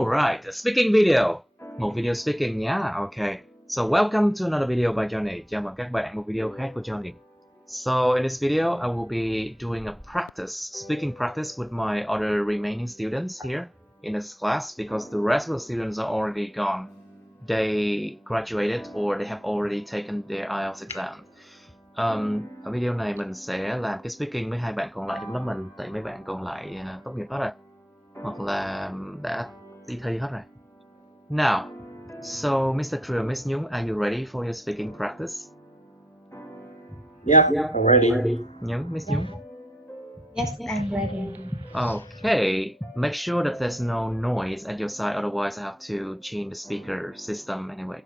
Alright, a speaking video. Một video speaking nhá. Okay. So welcome to another video by Johnny. Chào mừng các bạn một video khác của Johnny. So in this video, I will be doing a speaking practice with my other remaining students here in this class because the rest of the students are already gone. They graduated or they have already taken their IELTS exam. Ở video này mình sẽ làm cái speaking với hai bạn còn lại trong lớp mình, tại mấy bạn còn lại tốt nghiệp hết rồi, hoặc là đã đi thi hết rồi. Now, so Mr. Trio, Miss Nhung, are you ready for your speaking practice? Yep, I'm ready. Nhung, Miss Nhung? Yes, I'm ready. Okay, make sure that there's no noise at your side, otherwise I have to change the speaker system anyway.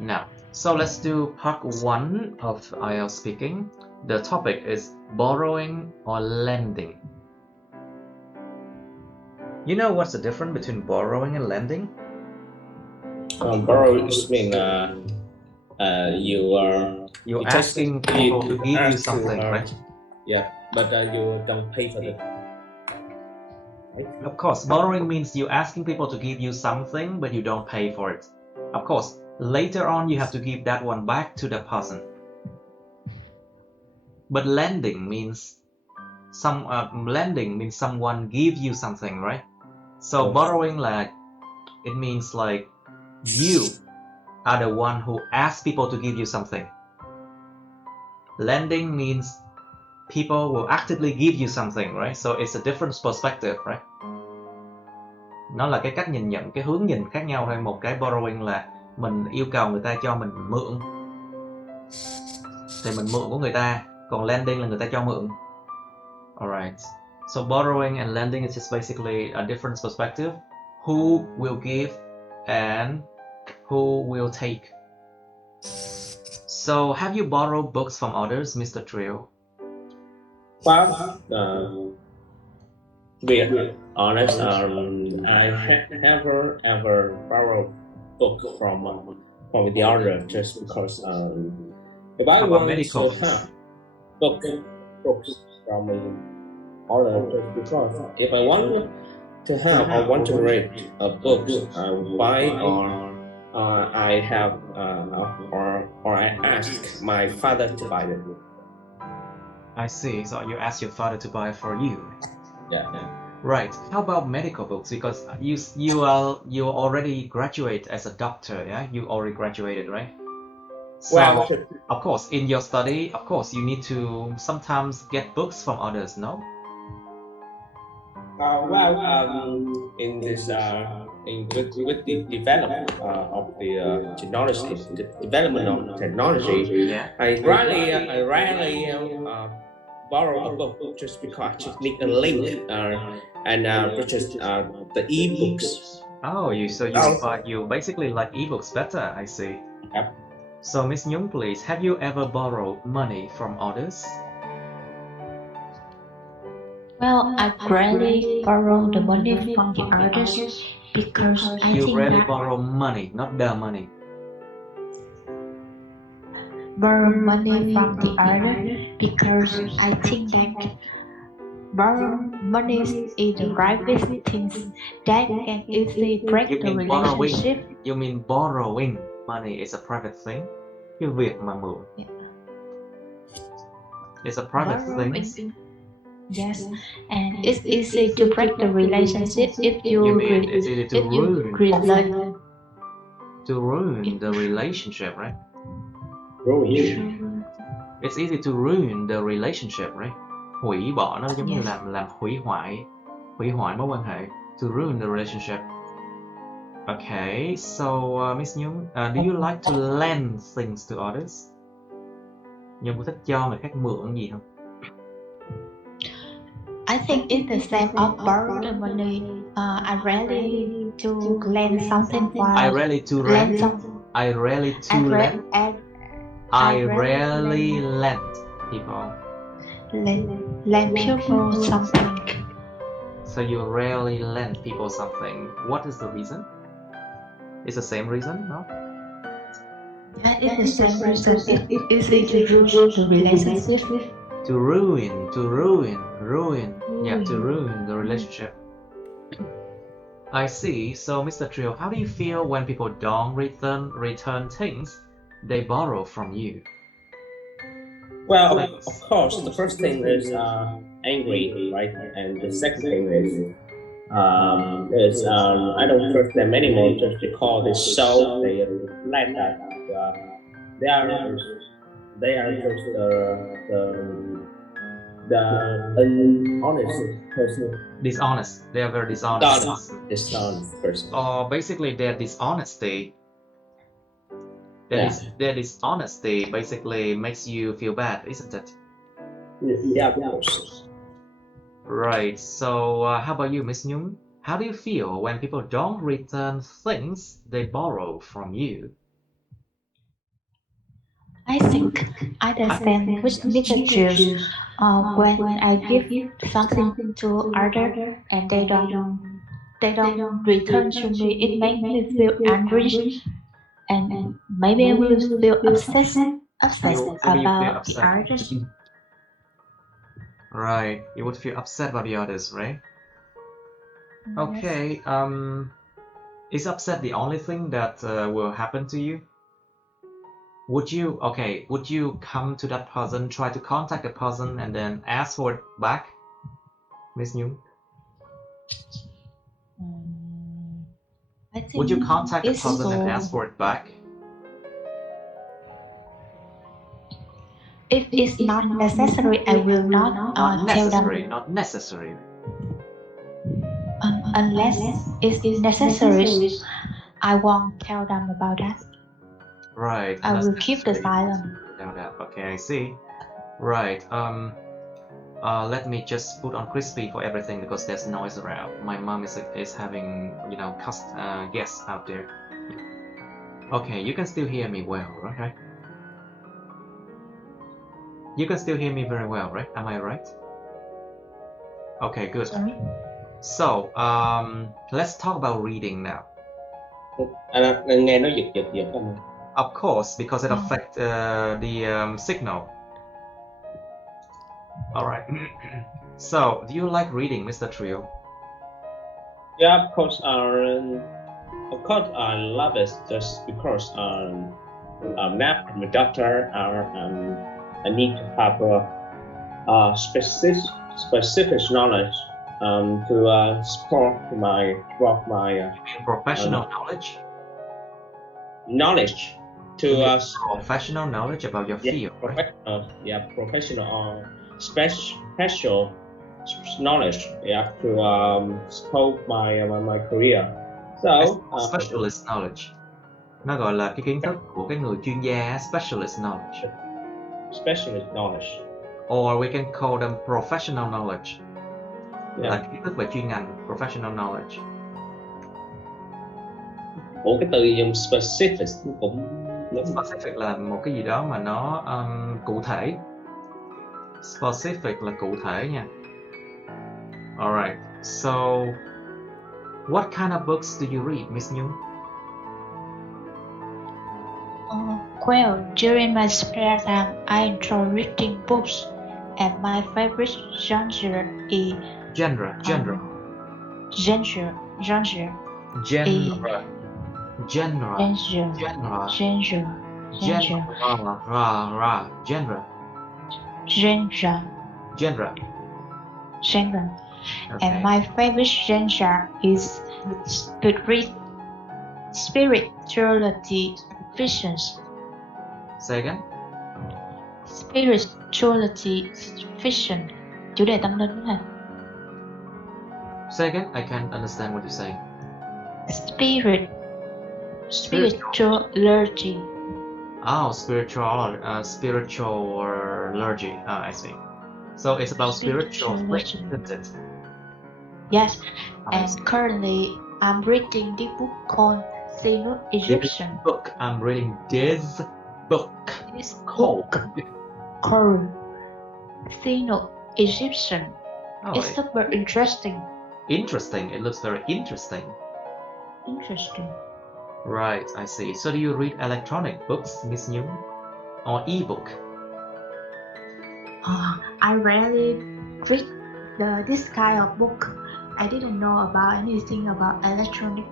Now, so let's do part 1 of IELTS speaking. The topic is borrowing or lending. You know what's the difference between borrowing and lending? Borrow means you're asking people to give you something, right? Yeah, but you don't pay for it. Right? Of course, borrowing means you're asking people to give you something, but you don't pay for it. Of course, later on you have to give that one back to the person. But lending means someone give you something, right? So borrowing, like, it means like you are the one who asks people to give you something. Lending means people will actively give you something, right? So it's a different perspective, right? Nó là cái cách nhìn nhận, cái hướng nhìn khác nhau thôi. Một cái borrowing là mình yêu cầu người ta cho mình mượn, thì mình mượn của người ta. Còn lending là người ta cho mượn. Alright. So borrowing and lending is just basically a different perspective. Who will give and who will take. So have you borrowed books from others, Mr. Trio? Well, be honest, I never ever borrowed book from the other just because if I want to have books from the other just because if I want to have or want to read a book, I will buy or I have or I ask my father to buy it. I see. So you ask your father to buy for you. Yeah. Right. How about medical books? Because you already graduate as a doctor, yeah? You already graduated, right? So Well, of course, in your study, of course, you need to sometimes get books from others, no? in this with the development of the technology, the development of technology, Yeah. I rarely borrow a book just because I just need a link and purchase the e-books. Oh, you basically like ebooks better, I see. Yep. So Miss Nhung, please, have you ever borrowed money from others? Well, I rarely borrow the money from the others because I You think rarely that borrow money, not the money. borrow money from the other because I think that borrow money is the private things that can easily break You the mean borrowing? relationship. You mean borrowing money is a private thing? Cái việc mà mượn. Yeah. It's a private thing. Yes, and it's easy to break the relationship if You you mean it's easy to ruin the relationship, right? It's easy to ruin the relationship, right? Hủy bỏ nó giống như làm hủy hoại mối quan hệ. To ruin the relationship. Okay, so Miss Nhung, do you like to lend things to others? Nhung có thích cho người khác mượn gì không? I think it's the same of borrow the money. I rarely to lend something while I rarely lend people. Lend people something. So you rarely lend people something. What is the reason? It's the same reason, no? Yeah, it's the same reason. It's easy to ruin the relationship. To ruin the relationship. I see. So, Mr. Trio, how do you feel when people don't return things they borrow from you? Well, of course, the first thing is angry, right? And the second thing is I don't trust them anymore just because they show they reflect that they are just the honest person. Dishonest. They are very dishonest. Dishonest person. Or basically their dishonesty. Their dishonesty basically makes you feel bad, isn't it? Yeah, of course. Right. So how about you, Miss Nhung? How do you feel when people don't return things they borrow from you? I think I understand with Mr. Juice when I give something to other and they don't return to me. It makes me feel angry and maybe I will feel upset Maybe you feel about the upset. others. Right. You would feel upset about the others, right? Okay. Is upset the only thing that will happen to you? Would you come to that person, try to contact the person, and then ask for it back, Miss Nhung? I think Would you contact the it's person and so. ask for it back? If it's not necessary, I will not tell them. Not necessary. Unless it's necessary, I won't tell them about that. Right. I will keep the silence. Okay, I see. Right. Let me just put on crispy for everything because there's noise around. My mom is having guests out there. Okay, you can still hear me well, right? You can still hear me very well, right? Am I right? Okay, good. Sorry? So, let's talk about reading now. Nghe nó giật anh. Of course, because it affects the signal. All right. So, do you like reading, Mr. Trio? Yeah, of course. I love it just because I'm not a doctor. I need to have a specific knowledge to support my professional knowledge. Knowledge to professional knowledge about your field, right? Professional or special knowledge, to support my career. So specialist knowledge. Nó gọi là cái kiến thức của cái người chuyên gia, specialist knowledge. Specialist knowledge. Or we can call them professional knowledge. Là kiến thức về chuyên ngành, professional knowledge. Ủa cái từ dùng specific cũng specific là một cái gì đó mà nó cụ thể. Specific là cụ thể nha. Alright, so what kind of books do you read, Miss Nhung? Well, during my spare time, I enjoy reading books, and my favorite genre is genre. Okay. And my favorite genre is spirituality fiction. Say again? Spirituality fiction. Chủ đề tâm linh đúng không? Say again? I can't understand what you're saying. Spirituality. Oh, spirituality. I see. So it's about spiritual things, isn't it? Yes, and currently I'm reading this book called Egyptian. I'm reading this book. This called Egyptian. It's super interesting. Interesting. It looks very interesting. Interesting. Right, I see. So do you read electronic books, Miss Nhung, or e-book? I rarely read this kind of book I didn't know about anything about electronic.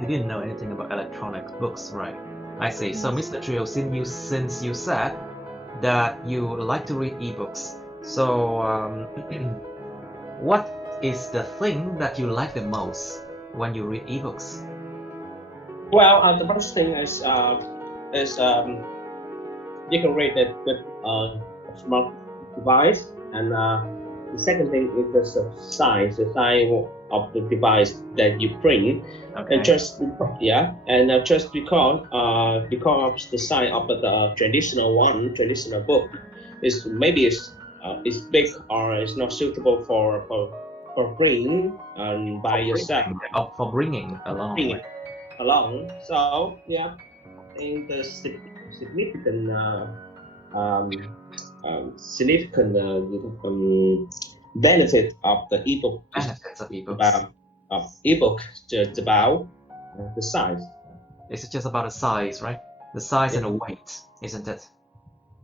You didn't know anything about electronic books, right? I see. So, Mr. Trio, since you said that you like to read ebooks, so what is the thing that you like the most when you read ebooks? Well, the first thing is you can read it with smart device, and the second thing is the size of the device that you bring, and just because the size of the traditional book is maybe is big or is not suitable for bringing by yourself. For bringing along. So yeah, I think the significant benefit of the ebook. Benefits of ebooks. Ebook just about the size. It's just about the size, right? The size and the weight, isn't it?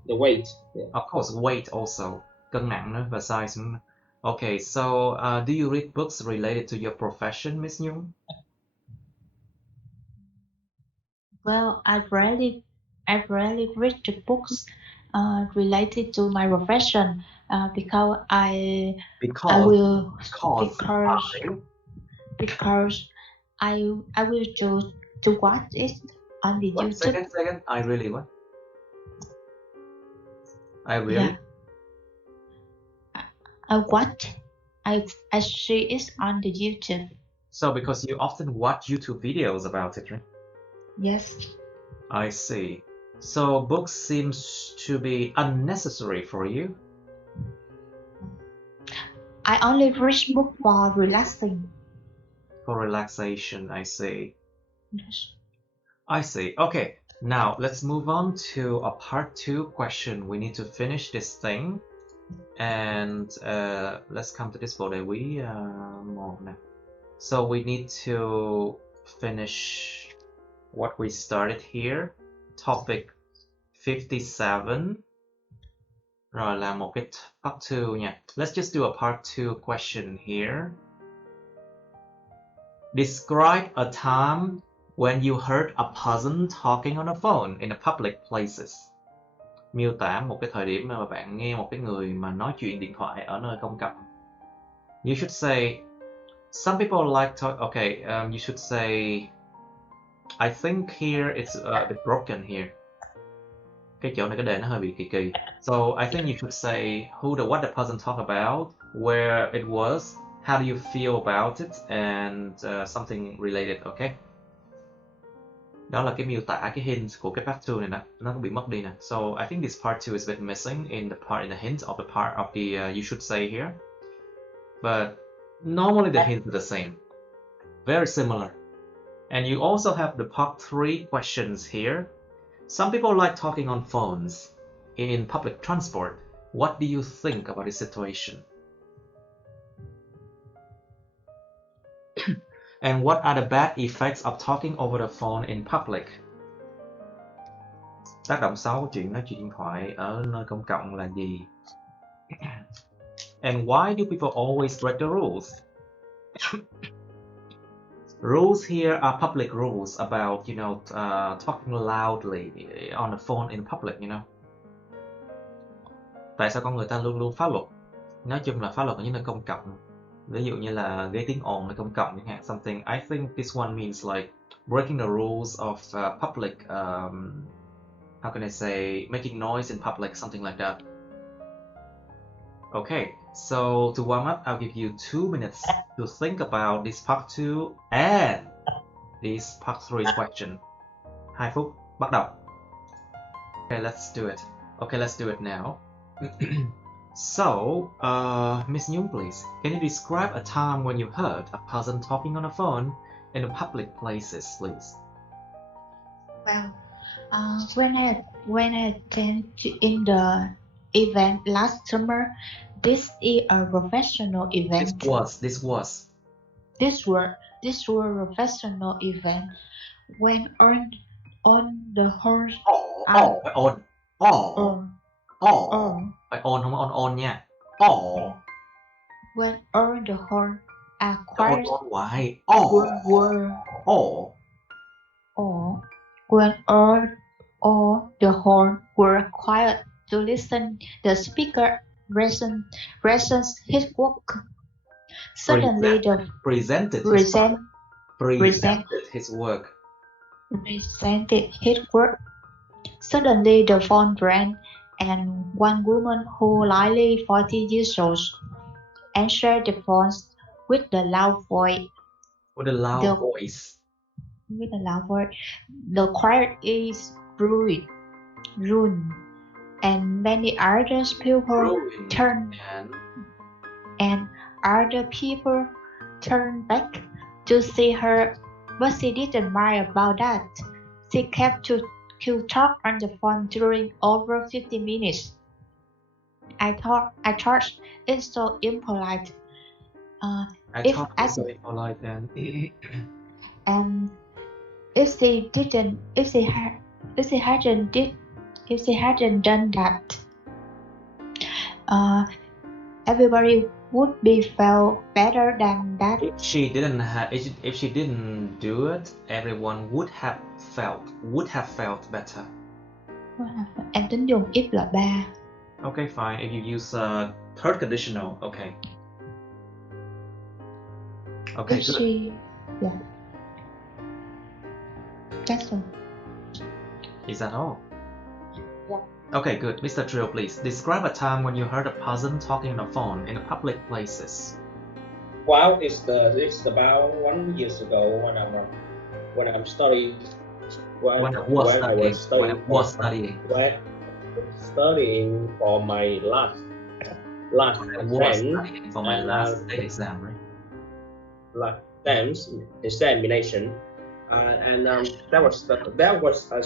The weight. Yeah. Of course, weight also. Cân nặng nữa và size nữa. Okay, so do you read books related to your profession, Miss Nhung? Well, I've rarely read the books related to my profession because I will choose to watch it on the YouTube. Second, I really what? I really? Yeah. I see it on the YouTube. So because you often watch YouTube videos about it, right? Yes. I see. So books seems to be unnecessary for you? I only read books for relaxing. For relaxation, I see. Yes. I see. Okay, now let's move on to a part 2 question. We need to finish this thing. And let's come to this bộ đề quý 1 now. So we need to finish what we started here. Topic 57. Rồi là một cái part 2 nha. Let's just do a part 2 question here. Describe a time when you heard a person talking on a phone in a public places. Miêu tả một cái thời điểm mà bạn nghe một cái người mà nói chuyện điện thoại ở nơi công cộng. You should say, some people like talk. Okay, you should say, I think here it's a bit broken here. Cái chỗ này cái đề nó hơi bị kỳ kỳ. So I think you should say what the person talked about, where it was, how do you feel about it, and something related. Okay. Đó là cái miêu tả, cái hint của cái part 2 này nè, nó bị mất đi nè. So I think this part 2 is a bit missing in the hint of the part of the you should say here. But normally the hints are the same. Very similar. And you also have the part 3 questions here. Some people like talking on phones in public transport. What do you think about this situation? And what are the bad effects of talking over the phone in public? Tác động xấu của chuyện nói chuyện điện thoại ở nơi công cộng là gì? And why do people always break the rules? Rules here are public rules about, talking loudly on the phone in public, Tại sao con người ta luôn luôn phá luật? Nói chung là phá luật ở những nơi công cộng. Ví dụ như là gây tiếng ồn nơi công cộng chẳng hạn. Something. I think this one means like breaking the rules of public. How can I say, making noise in public, something like that. Okay, so to warm up, I'll give you 2 minutes to think about this part 2 and this part 3 question. 2 phút, bắt đầu. Okay, let's do it. Okay, let's do it now. So, Miss Nhung, please, can you describe a time when you heard a person talking on a phone in the public places, please? Well, when I attended in the event last summer, this is a professional event. This was a professional event when on the horse. Or. Phải on không on nha. Or. When all the horns are The on quiet. why? Or. Or. When all the horns were quiet to listen, the speaker reasons his work. Suddenly Presented his work. Suddenly the phone rang, and one woman who likely 40 years old answered the phone with a loud voice. With a loud voice. The quiet is ruined, and many other people turned back to see her, but she didn't mind about that. She kept to talk on the phone during over 50 minutes. I thought it's so impolite. And if she hadn't done that, everybody would be felt better than that. If she didn't do it, everyone would have felt better. Em tính dùng if là 3. Okay, fine. If you use third conditional, okay. Okay, if good. Yeah. That's all. Is that all? Yeah. Okay, good. Mr. Trill, please describe a time when you heard a person talking on the phone in public places. Well, it's about 1 year ago when I'm studying. When I was studying for my last exam, right? Examination, and there was a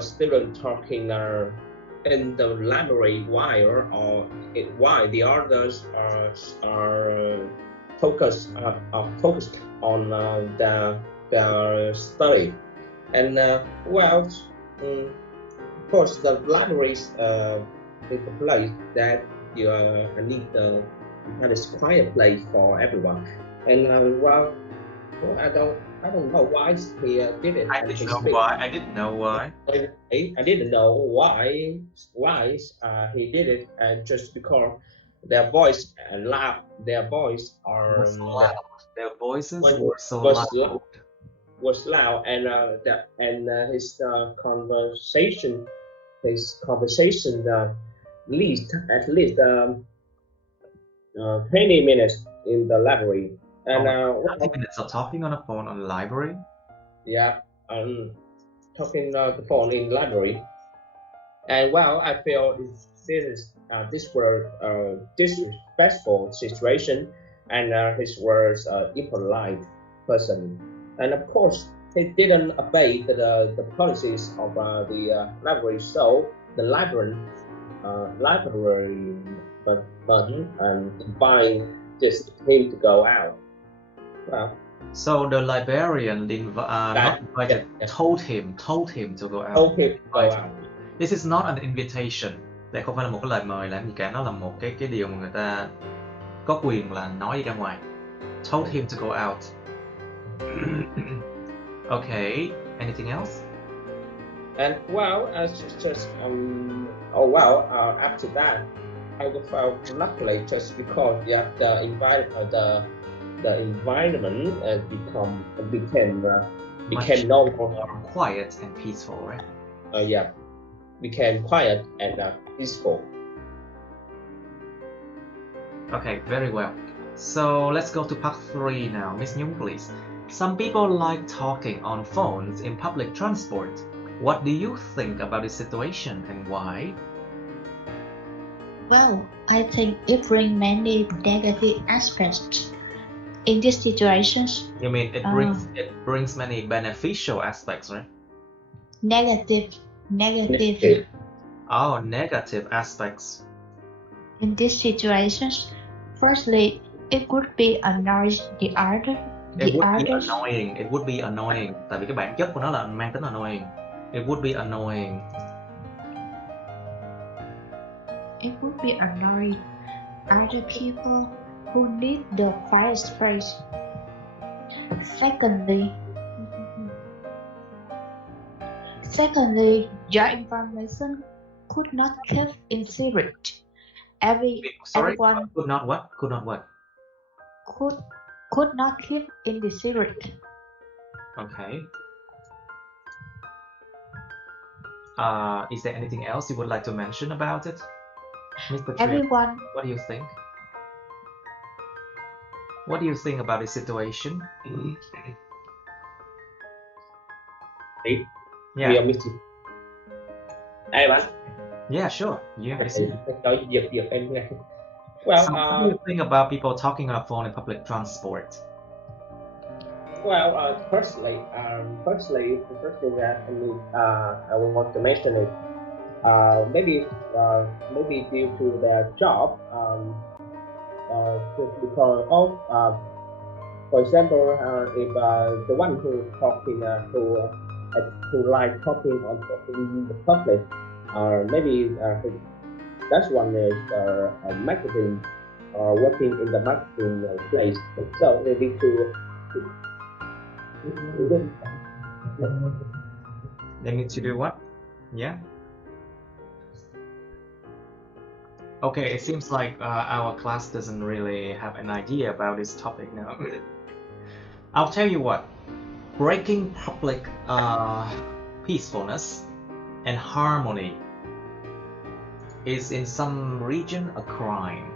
student talking in the library while the others are focused on their study, and of course the library is the place that you need the quiet place for everyone, and I don't know why he did it. I didn't know why. I didn't know why he did it, and just because their voice loud, their voices were so loud. Was loud, and his conversation at least 20 minutes in the library. And 20 minutes of talking on the phone on the library? Yeah, talking on the phone in library. And I feel this was a disrespectful situation, and his was impolite person. And of course, he didn't obey the policies of the library, so the librarian and invited him to go out. Well, so the librarian told him to go out. Told him to go out. This is not an invitation. Đây không phải là một cái lời mời làm gì cả, nó là một cái điều mà người ta có quyền là nói đi ra ngoài. Told him to go out. Okay, anything else? And after that, I felt luckily just because the environment became no more quiet and peaceful, right? Became quiet and peaceful. Okay, very well. So let's go to part 3 now. Miss Nhung, please. Some people like talking on phones in public transport. What do you think about this situation and why? Well, I think it brings many negative aspects. In these situations, you mean it brings many beneficial aspects, right? Negative. Oh, negative aspects. In these situations, firstly, it would be annoying the other. It would be annoying. Tại vì cái bản chất của nó là mang tính annoying. It would be annoying. It would be annoying other people who need the quiet space. Secondly, your information could not keep in secret. Everyone could not what? Could not what? Could not keep in the secret. Okay. Is there anything else you would like to mention about it, Mr. Trio? Everyone. What do you think? What do you think about the situation? Yeah. We are missing. Ai bạn? Yeah, sure. Yeah. Well, so what do you think about people talking on the phone in public transport? Well, firstly, that I want to mention it. Maybe due to their job, because of, for example, if the one who talking who like talking in the public, maybe that one is marketing or working in the marketing place, so they need to. They need to do what? Yeah. Okay, it seems like our class doesn't really have an idea about this topic now. I'll tell you what. Breaking public peacefulness and harmony is in some region a crime.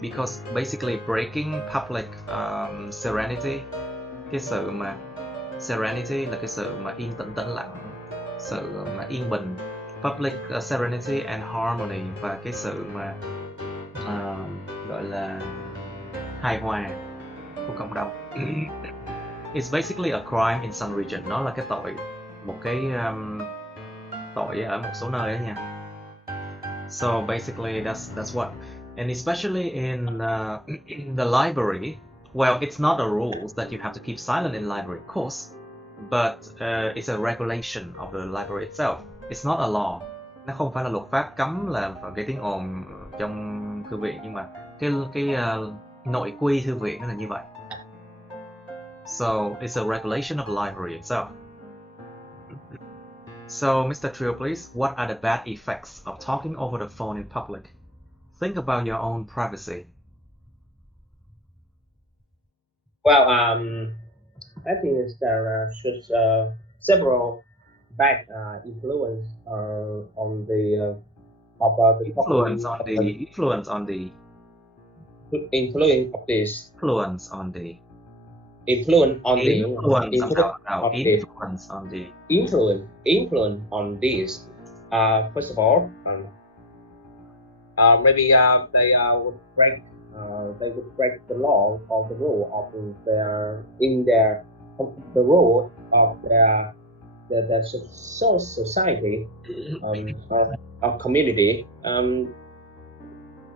Because basically breaking public serenity, cái sự mà serenity là cái sự mà yên tĩnh tĩnh lặng, sự mà yên bình, public serenity and harmony, và cái sự mà gọi là hài hòa của cộng đồng. It's basically a crime in some region. Nó là cái tội, một cái tội ở một số nơi đó nha. So basically that's what. And especially in the library, well, it's not a rule that you have to keep silent in library, of course, but it's a regulation of the library itself. It's not a law. Nó không phải là luật pháp cấm là phải gây tiếng ồn trong thư viện, nhưng mà cái nội quy thư viện nó là như vậy. So it's a regulation of the library itself. So Mr. Trio, please, what are the bad effects of talking over the phone in public? Think about your own privacy. Well, I think there are several bad influence on the influence on this. First of all, maybe they would break the law or the rule of the rule of their society or community.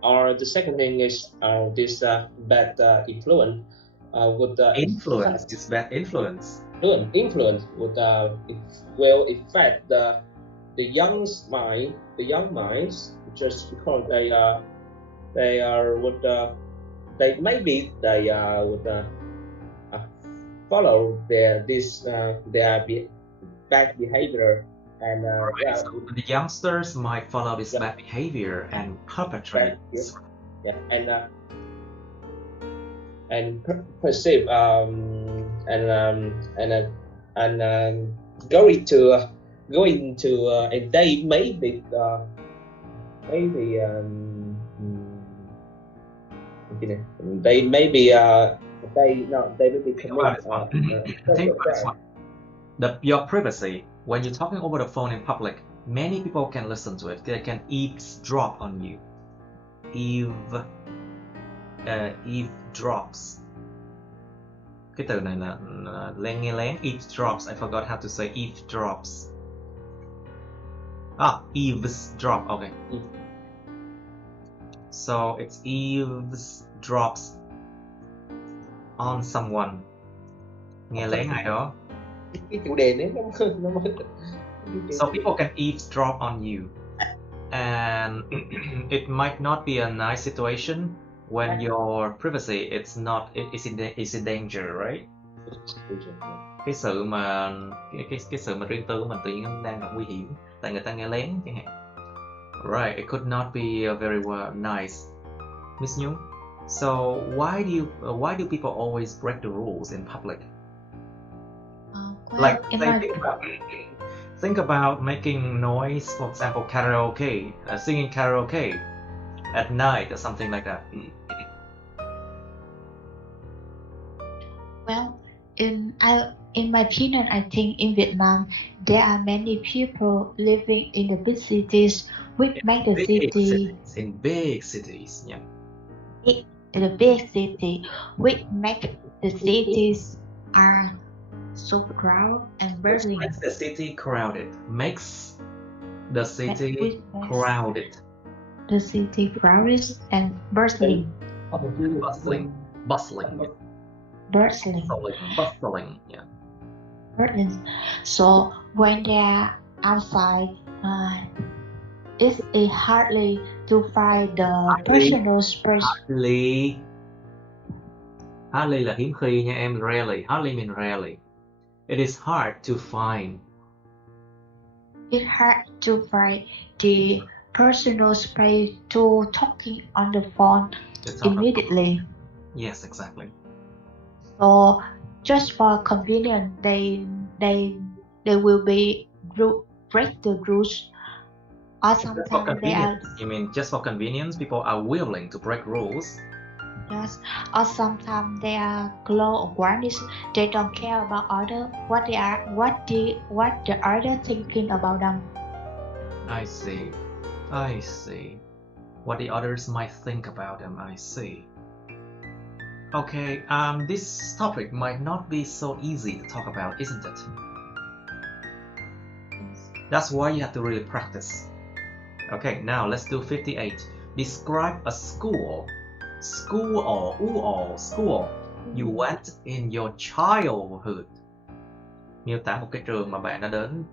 Or the second thing is this bad influence would influence. This bad influence. Influence would will affect the young minds, just because they would follow their bad behavior, and right. So the youngsters might follow this bad behavior and perpetrate. And perceive go into and they maybe your privacy. When you're talking over the phone in public, many people can listen to it. They can eavesdrop on you. Eavesdrops. Cái từ này là nghe lén. Eavesdrops. I forgot how to say eavesdrops. Eavesdrop. Okay. So it's eavesdrops on someone. Nghe lén ai đó. Cái chủ đề đấy nó So people can eavesdrop on you, and it might not be a nice situation when your privacy is in danger, right? Cái sự mà riêng tư của mình tự nhiên đang gặp nguy hiểm tại người ta nghe lén chẳng hạn. Right, it could not be very nice. Miss Nhung, so why do people always break the rules in public? Like think about making noise, for example, karaoke, singing karaoke at night or something like that. Well, in my opinion, I think in Vietnam there are many people living in the big cities, which make the city in big cities, yeah. In the big city, which make the cities are so crowded and bustling. Makes the city crowded. Makes the city crowded. The city crowded and bustling. Bustling. Yeah. Bustling. So when they are outside, it's hardly to find the personal space. Hardly là hiếm khi nha em. Rarely. Hardly mean rarely. It is hard to find. It's hard to find the personal space to talking on the phone immediately. Yes, exactly. So just for convenience, they will be break the rules. Or sometimes they are. You mean just for convenience, people are willing to break rules? Yes, or sometimes they are close awareness. They don't care about other what the other thinking about them. I see. What the others might think about them. I see. Okay. This topic might not be so easy to talk about, isn't it? That's why you have to really practice. Okay. Now let's do 58. Describe a school you went in your childhood. Miêu tả một cái trường mà bạn đã đến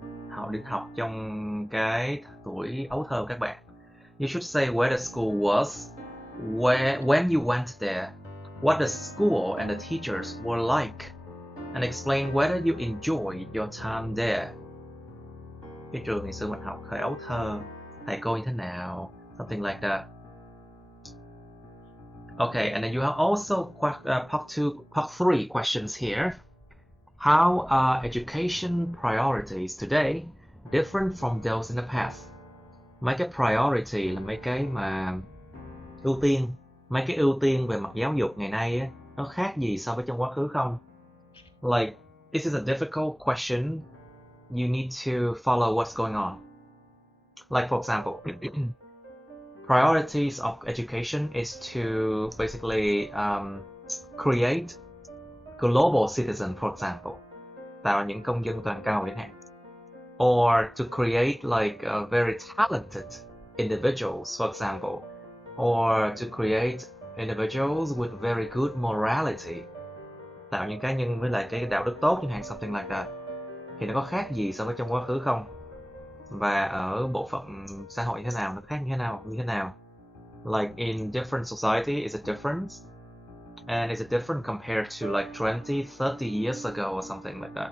học trong cái tuổi ấu thơ các bạn. You should say where the school was, when you went there, what the school and the teachers were like, and explain whether you enjoyed your time there. Cái trường ngày xưa mình học thời ấu thơ, thầy cô như thế nào, something like that. Okay, and then you have also part 3 questions here. How are education priorities today different from those in the past? Mấy cái priority là mấy cái mà ưu tiên về mặt giáo dục ngày nay á, nó khác gì so với trong quá khứ không? Like, this is a difficult question. You need to follow what's going on. Like, for example, priorities of education is to basically create global citizen, for example, tạo những công dân toàn cầu chẳng hạn, or to create like very talented individuals, for example, or to create individuals with very good morality, tạo những cá nhân với lại cái đạo đức tốt chẳng hạn, something like that. Thì nó có khác gì so với trong quá khứ không? Và ở bộ phận xã hội như thế nào, nó khác như thế nào? Like in different society, is it different? And is it different compared to like 20, 30 years ago or something like that?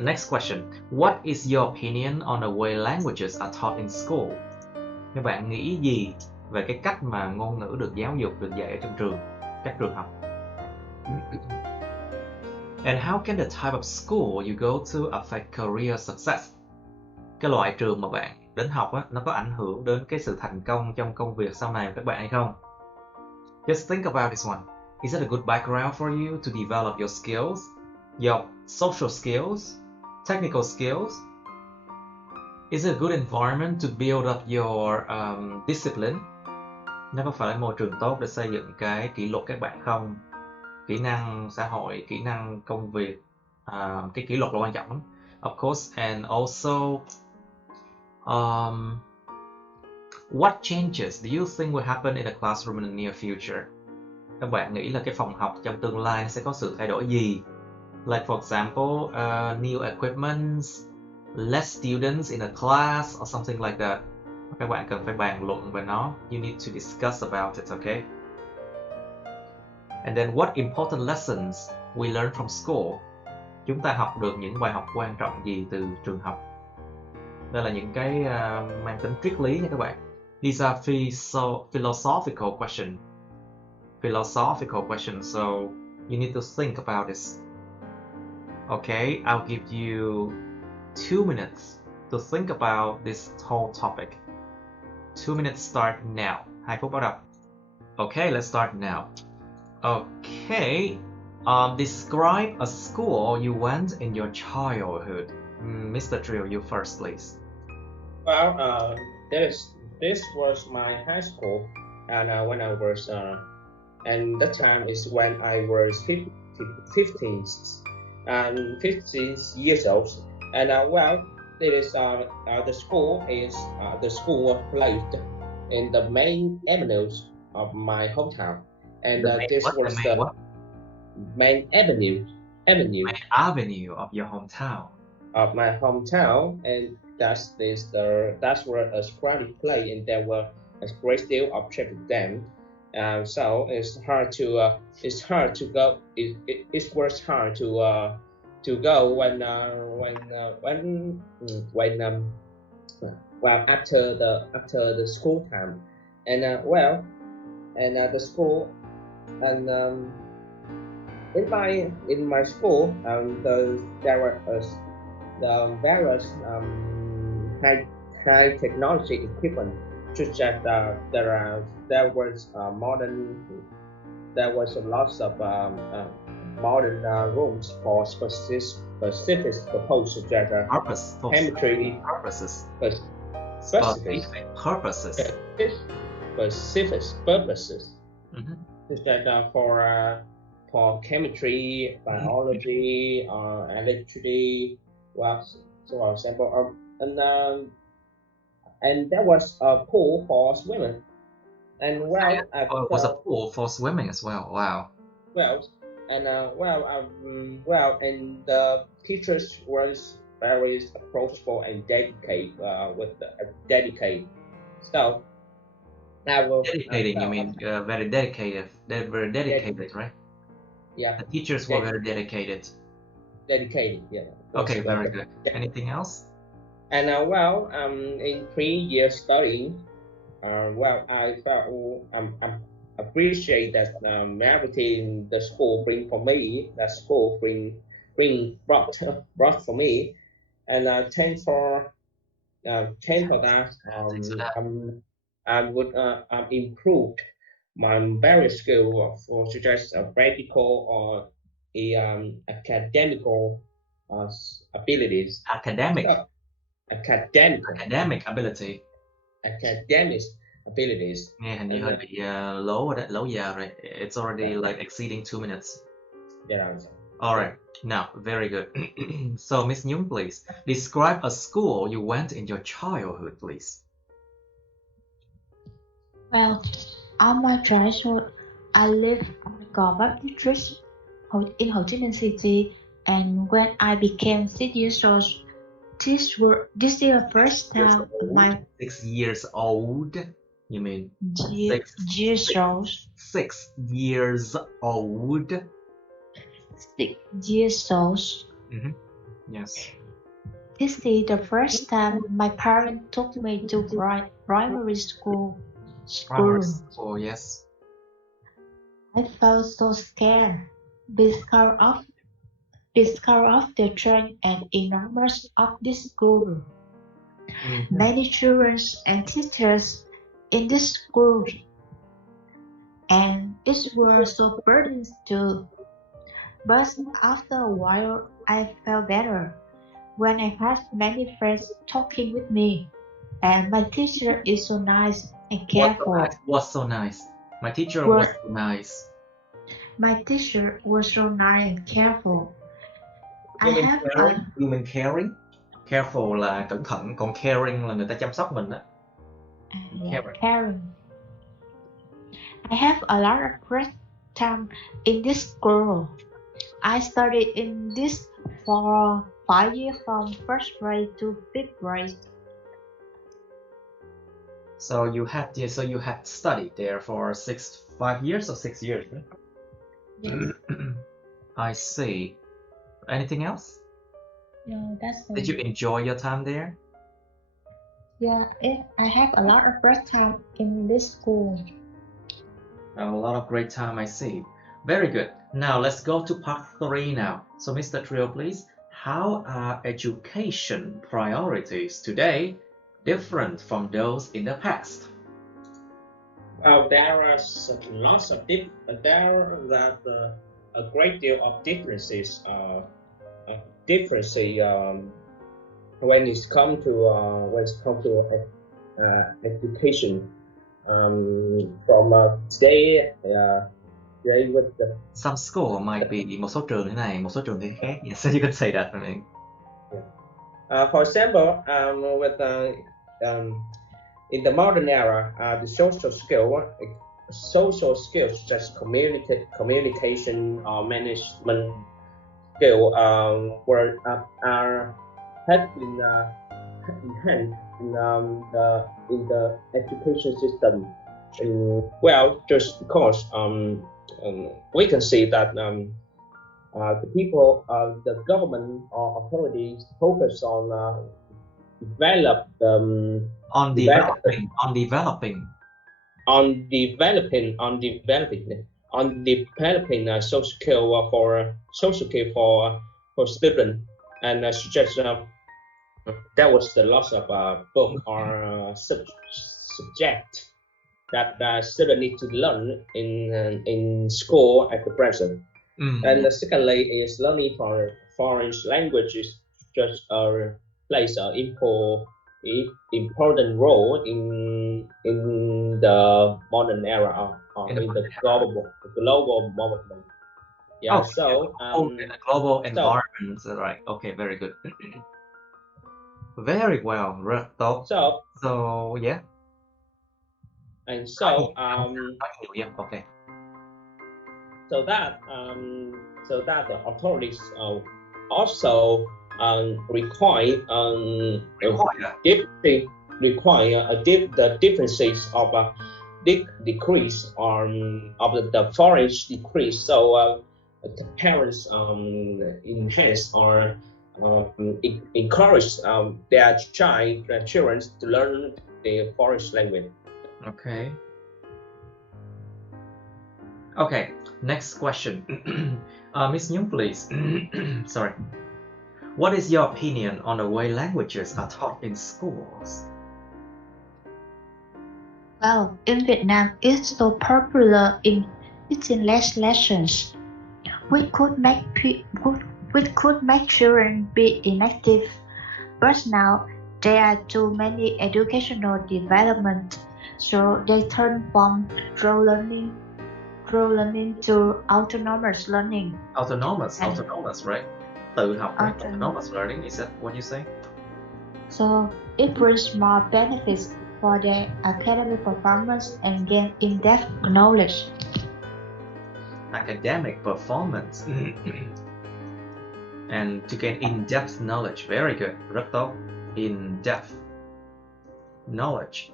Next question. What is your opinion on the way languages are taught in school? Các bạn nghĩ gì về cái cách mà ngôn ngữ được giáo dục, được dạy ở trong trường, các trường học? And how can the type of school you go to affect career success? Cái loại trường mà bạn đến học á, nó có ảnh hưởng đến cái sự thành công trong công việc sau này của các bạn hay không? Just think about this one. Is it a good background for you to develop your skills, your social skills, technical skills? Is it a good environment to build up your discipline? Nó có phải là môi trường tốt để xây dựng cái kỷ luật các bạn không? Kỹ năng xã hội, kỹ năng công việc, cái kỷ luật là quan trọng lắm. Of course, and also, what changes do you think will happen in the classroom in the near future? Các bạn nghĩ là cái phòng học trong tương lai sẽ có sự thay đổi gì? Like for example, new equipments, less students in a class or something like that. Các bạn cần phải bàn luận về nó. You need to discuss about it, okay? And then what important lessons we learn from school? Chúng ta học được những bài học quan trọng gì từ trường học? Đây là những cái mang tính triết lý nha các bạn. These are philosophical questions. Philosophical questions, so you need to think about this. Okay, I'll give you 2 minutes to think about this whole topic. 2 minutes start now. 2 phút bắt đầu. Okay, let's start now. Okay, describe a school you went in your childhood. Mr. Trill, you first, please. Well, this was my high school, and when I was, and that time is when I was 15 years old, and well, it is the school is the school placed in the main avenues of my hometown, and this was the main avenue of your hometown. Of my hometown, and that's where a squad play, and there were a great deal of traffic then. So it's hard to go. It was hard to go when after the school time, and the school, and in my school, there were the various high technology equipment, such as there was a lot of modern rooms for specific purposes, such as chemistry purposes. Such as for chemistry, biology, electricity. Well, so for example, and there was a pool for swimming, and it was a pool for swimming as well. Wow. And the teachers was very approachable and dedicated So dedicating, you mean very dedicated? They're very dedicated, right? Yeah. The teachers were very dedicated. Yeah. Okay, very good. Anything else? And in 3 years studying, I felt appreciate that everything the school bring for me. That school brought for me, and thanks for that. I would improve my various skills, for such as practical or academical abilities. Academic abilities. Nghe hình như hơi bị lố già rồi. It's already like exceeding 2 minutes. Yeah. All right. Now, very good. So, Miss Nhung, please describe a school you went in your childhood, please. Well, on my childhood, I lived on the Gò Vấp district in Ho Chi Minh City, and when I became 6 years old, this is the first time 6 years old. You mean 6 years old? 6 years old. 6 years old. Yes. This is the first time my parents took me to primary school. Yes. I felt so scared because of the train and enormous of this school. Many children and teachers in this school, and it was so burdensome too. But after a while, I felt better when I had many friends talking with me, and my teacher is so nice and careful. What's so nice? My teacher was so nice. My teacher was so nice and careful. You mean caring? Careful là cẩn thận, còn caring là người ta chăm sóc mình đó. Caring. I have a lot of great time in this school. I studied in this for 5 years from first grade to fifth grade. So you had studied there for 5 years or 6 years? Right? Yes. I see. Anything else? No, that's Did you enjoy your time there? Yeah, I have a lot of break time in this school. A lot of great time, I see. Very good. Now let's go to part 3 now. So Mr. Trio, please. How are education priorities today different from those in the past? There are lots of a great deal of differences. When it's come to education from today. With the Some school might be một số trường thế này, một số trường thế khác. Yes, so you can say that. I mean. For example, in the modern era, the social skills such as communication or management skill have been enhanced in the education system. Well, just because we can see that the people, the government or authorities focus on developing social skill for students, and suggest there was the loss of a book or subject that students need to learn in school at the present. And secondly is learning for foreign languages just plays an important role in the modern era or in the global movement. Yeah. Okay. So in a global environment, right? Okay, very good. Very well, so yeah. And so okay. So that the authorities also require the differences of decrease of the foreign decrease. So the parents enhance or encourage their children to learn the foreign language. Okay. Okay. Next question. Miss Nhung, please. Sorry. What is your opinion on the way languages are taught in schools? Well, in Vietnam, it's so popular in lessons. We could make children be inactive, but now there are too many educational development, so they turn from rote learning to autonomous learning. Autonomous, right? Tự học, right? Autonomous learning, is that what you say? So it brings more benefits for their academic performance and gain in-depth knowledge. Academic performance and to gain in-depth knowledge. Very good. Rất tốt. In-depth knowledge.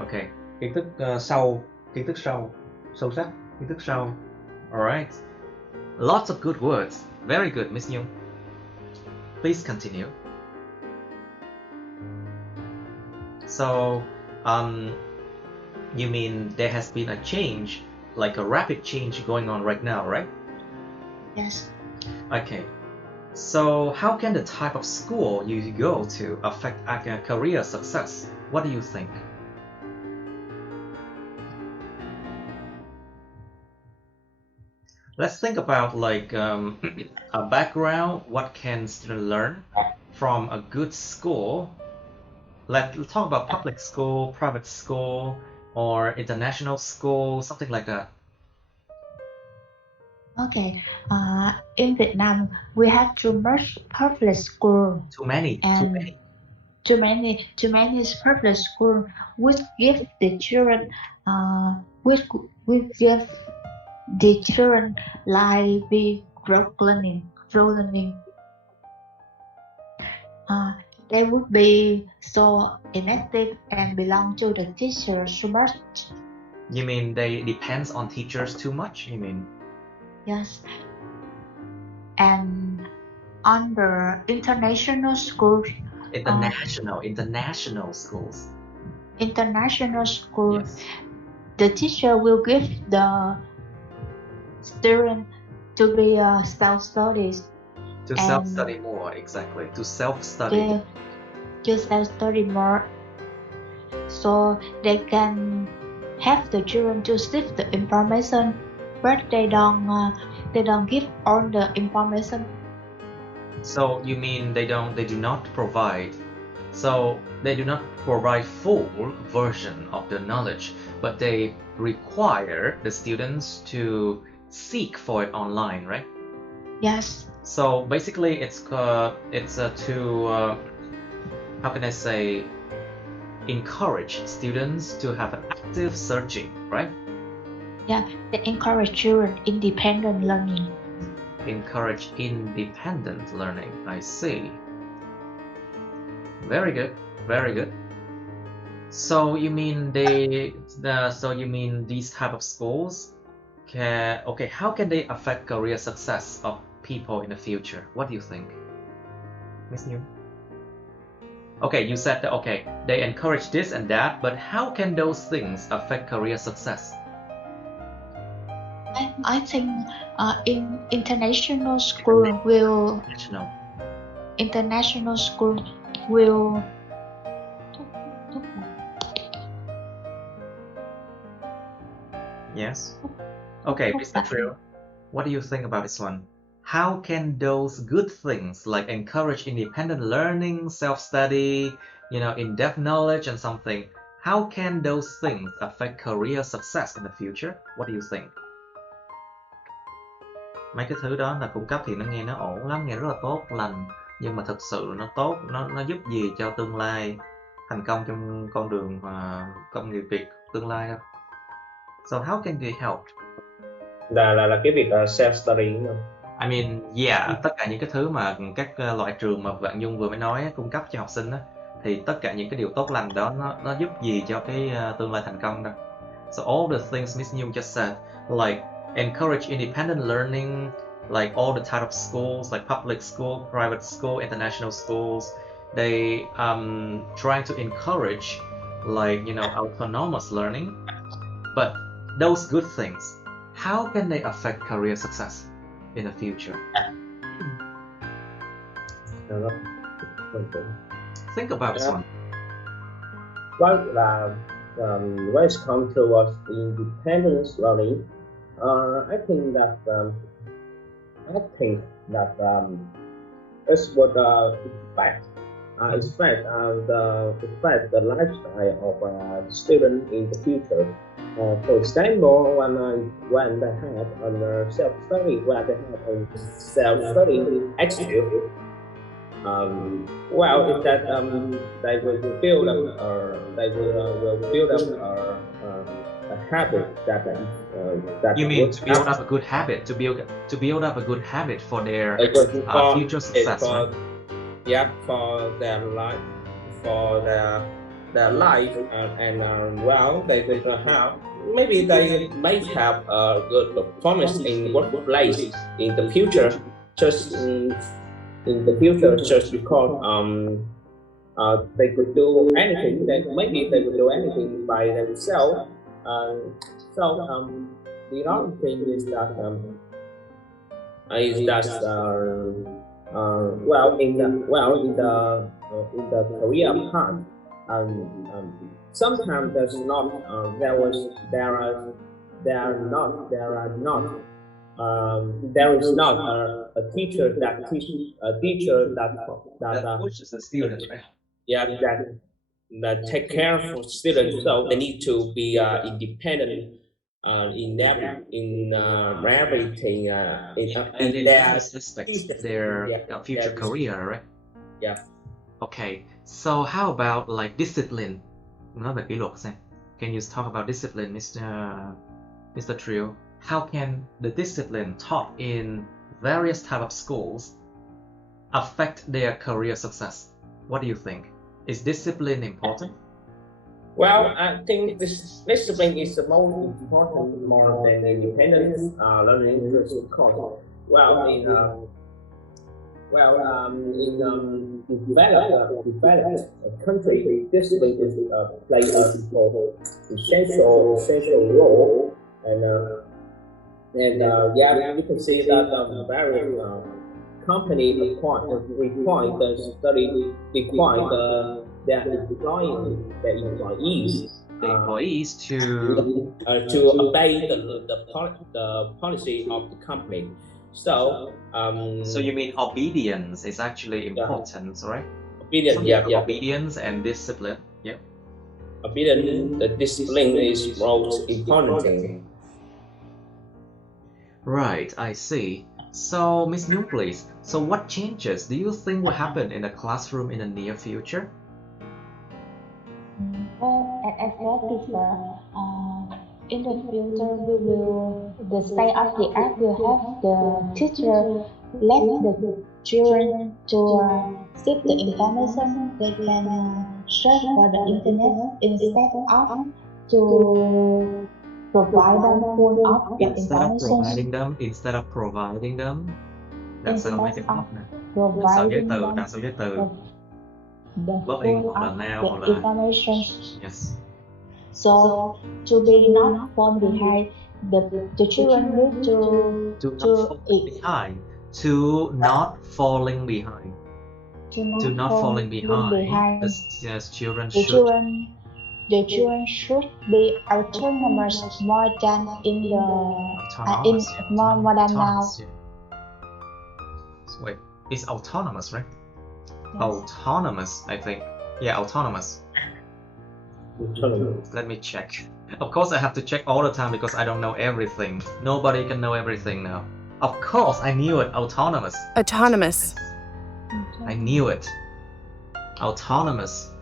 Okay. Kiến thức sâu sắc, kiến thức sâu. Alright. Lots of good words. Very good, Miss Nhung. Please continue. So, you mean there has been a change, like a rapid change going on right now, right? Yes. Okay. So, how can the type of school you go to affect career success? What do you think? Let's think about like a background. What can students learn from a good school? Let's talk about public school, private school, or international school, something like that. Okay. In Vietnam, we have too much public school. Too many. Public school which give the children like be rote learning. they would be so inactive and belong to the teacher so much. You mean they depends on teachers too much? You mean? Yes. And on the international schools, international schools. International schools, Yes. the teacher will give the student to be self-studies. To self-study more, exactly. To self-study. To self-study more, so they can have the children to seek the information, but they don't give all the information. So you mean they do not provide. So they do not provide full version of the knowledge, but they require the students to seek for it online, right? Yes. So basically, it's to how can I say, encourage students to have an active searching, right? Yeah, they encourage children independent learning. Encourage independent learning. I see. Very good. Very good. So you mean these type of schools how can they affect career success of people in the future? What do you think, Miss New? Okay, you said that they encourage this and that, but how can those things affect career success? I think in international school will Yes. Okay, Mr. Trill, what do you think about this one? How can those good things like encourage independent learning, self-study, in-depth knowledge and something, how can those things affect career success in the future? What do you think? Mấy cái thứ đó là cung cấp thì nó nghe nó ổn lắm, nghe rất là tốt lành, nhưng mà thực sự nó tốt, nó giúp gì cho tương lai thành công trong con đường công nghiệp Việt tương lai đâu? So how can they help? Là cái việc self-study đúng không? I mean, yeah, tất cả những cái thứ mà các loại trường mà Vạn Dung vừa mới nói cung cấp cho học sinh thì tất cả những cái điều tốt lành đó nó giúp gì cho cái tương lai thành công đâu. So all the things Miss Nhung just said, like encourage independent learning, like all the type of schools, like public school, private school, international schools, they trying to encourage like autonomous learning. But those good things, how can they affect career success in the future? Think about this one. Well, when it comes to independence learning, I think that it's what expect the lifestyle of a student in the future. For example, when they have a self-study, attitude, if that they will build up a habit that you mean to build up a good habit, to build up a good habit for their future success, right? Yeah, for their life, they will have, maybe they might have a good performance in workplace in the future, just because they could do anything. Maybe they could do anything by themselves. The other thing is that in the career path, sometimes there is not a teacher that pushes the student, right? Yeah, that take care of students, so they need to be independent in everything, in their aspects, their future career, right? Yeah. Okay, so how about like discipline? Nói về kỷ luật xem. Can you talk about discipline, Mr. Trio? How can the discipline taught in various type of schools affect their career success? What do you think? Is discipline important? Well, I think this discipline is the most important more than independence, learning interest course. Well, in developed country, discipline is play a essential role, and yeah, you can see that various company require their employees To obey the policy of the company. So you mean obedience is actually important, right? obedience, yeah. Obedience and discipline. Yeah. Obedience, the discipline is most important thing. Right, I see. So, Miss Nhung, please. So, what changes do you think will happen in the classroom in the near future? Well, as I said before, in the future, the state of the art will have the teacher let the children to seek the information. They can search for the internet instead of to provide them full of the information. Instead of providing them. Đặt sao mấy chữ móc nè. Providing Đặt sau giới từ. the Bóp yên full hoặc là of now the hoặc là information. yes. So to be not fall behind, the children need to not falling behind. To not falling behind. As children should. The children should be autonomous more than in the more than now. Wait, it's autonomous, right? Yes. Autonomous, I think. Yeah, autonomous. Let me check. Of course, I have to check all the time because I don't know everything. Nobody can know everything now. Of course, I knew it. Autonomous. Autonomous. I knew it. Autonomous.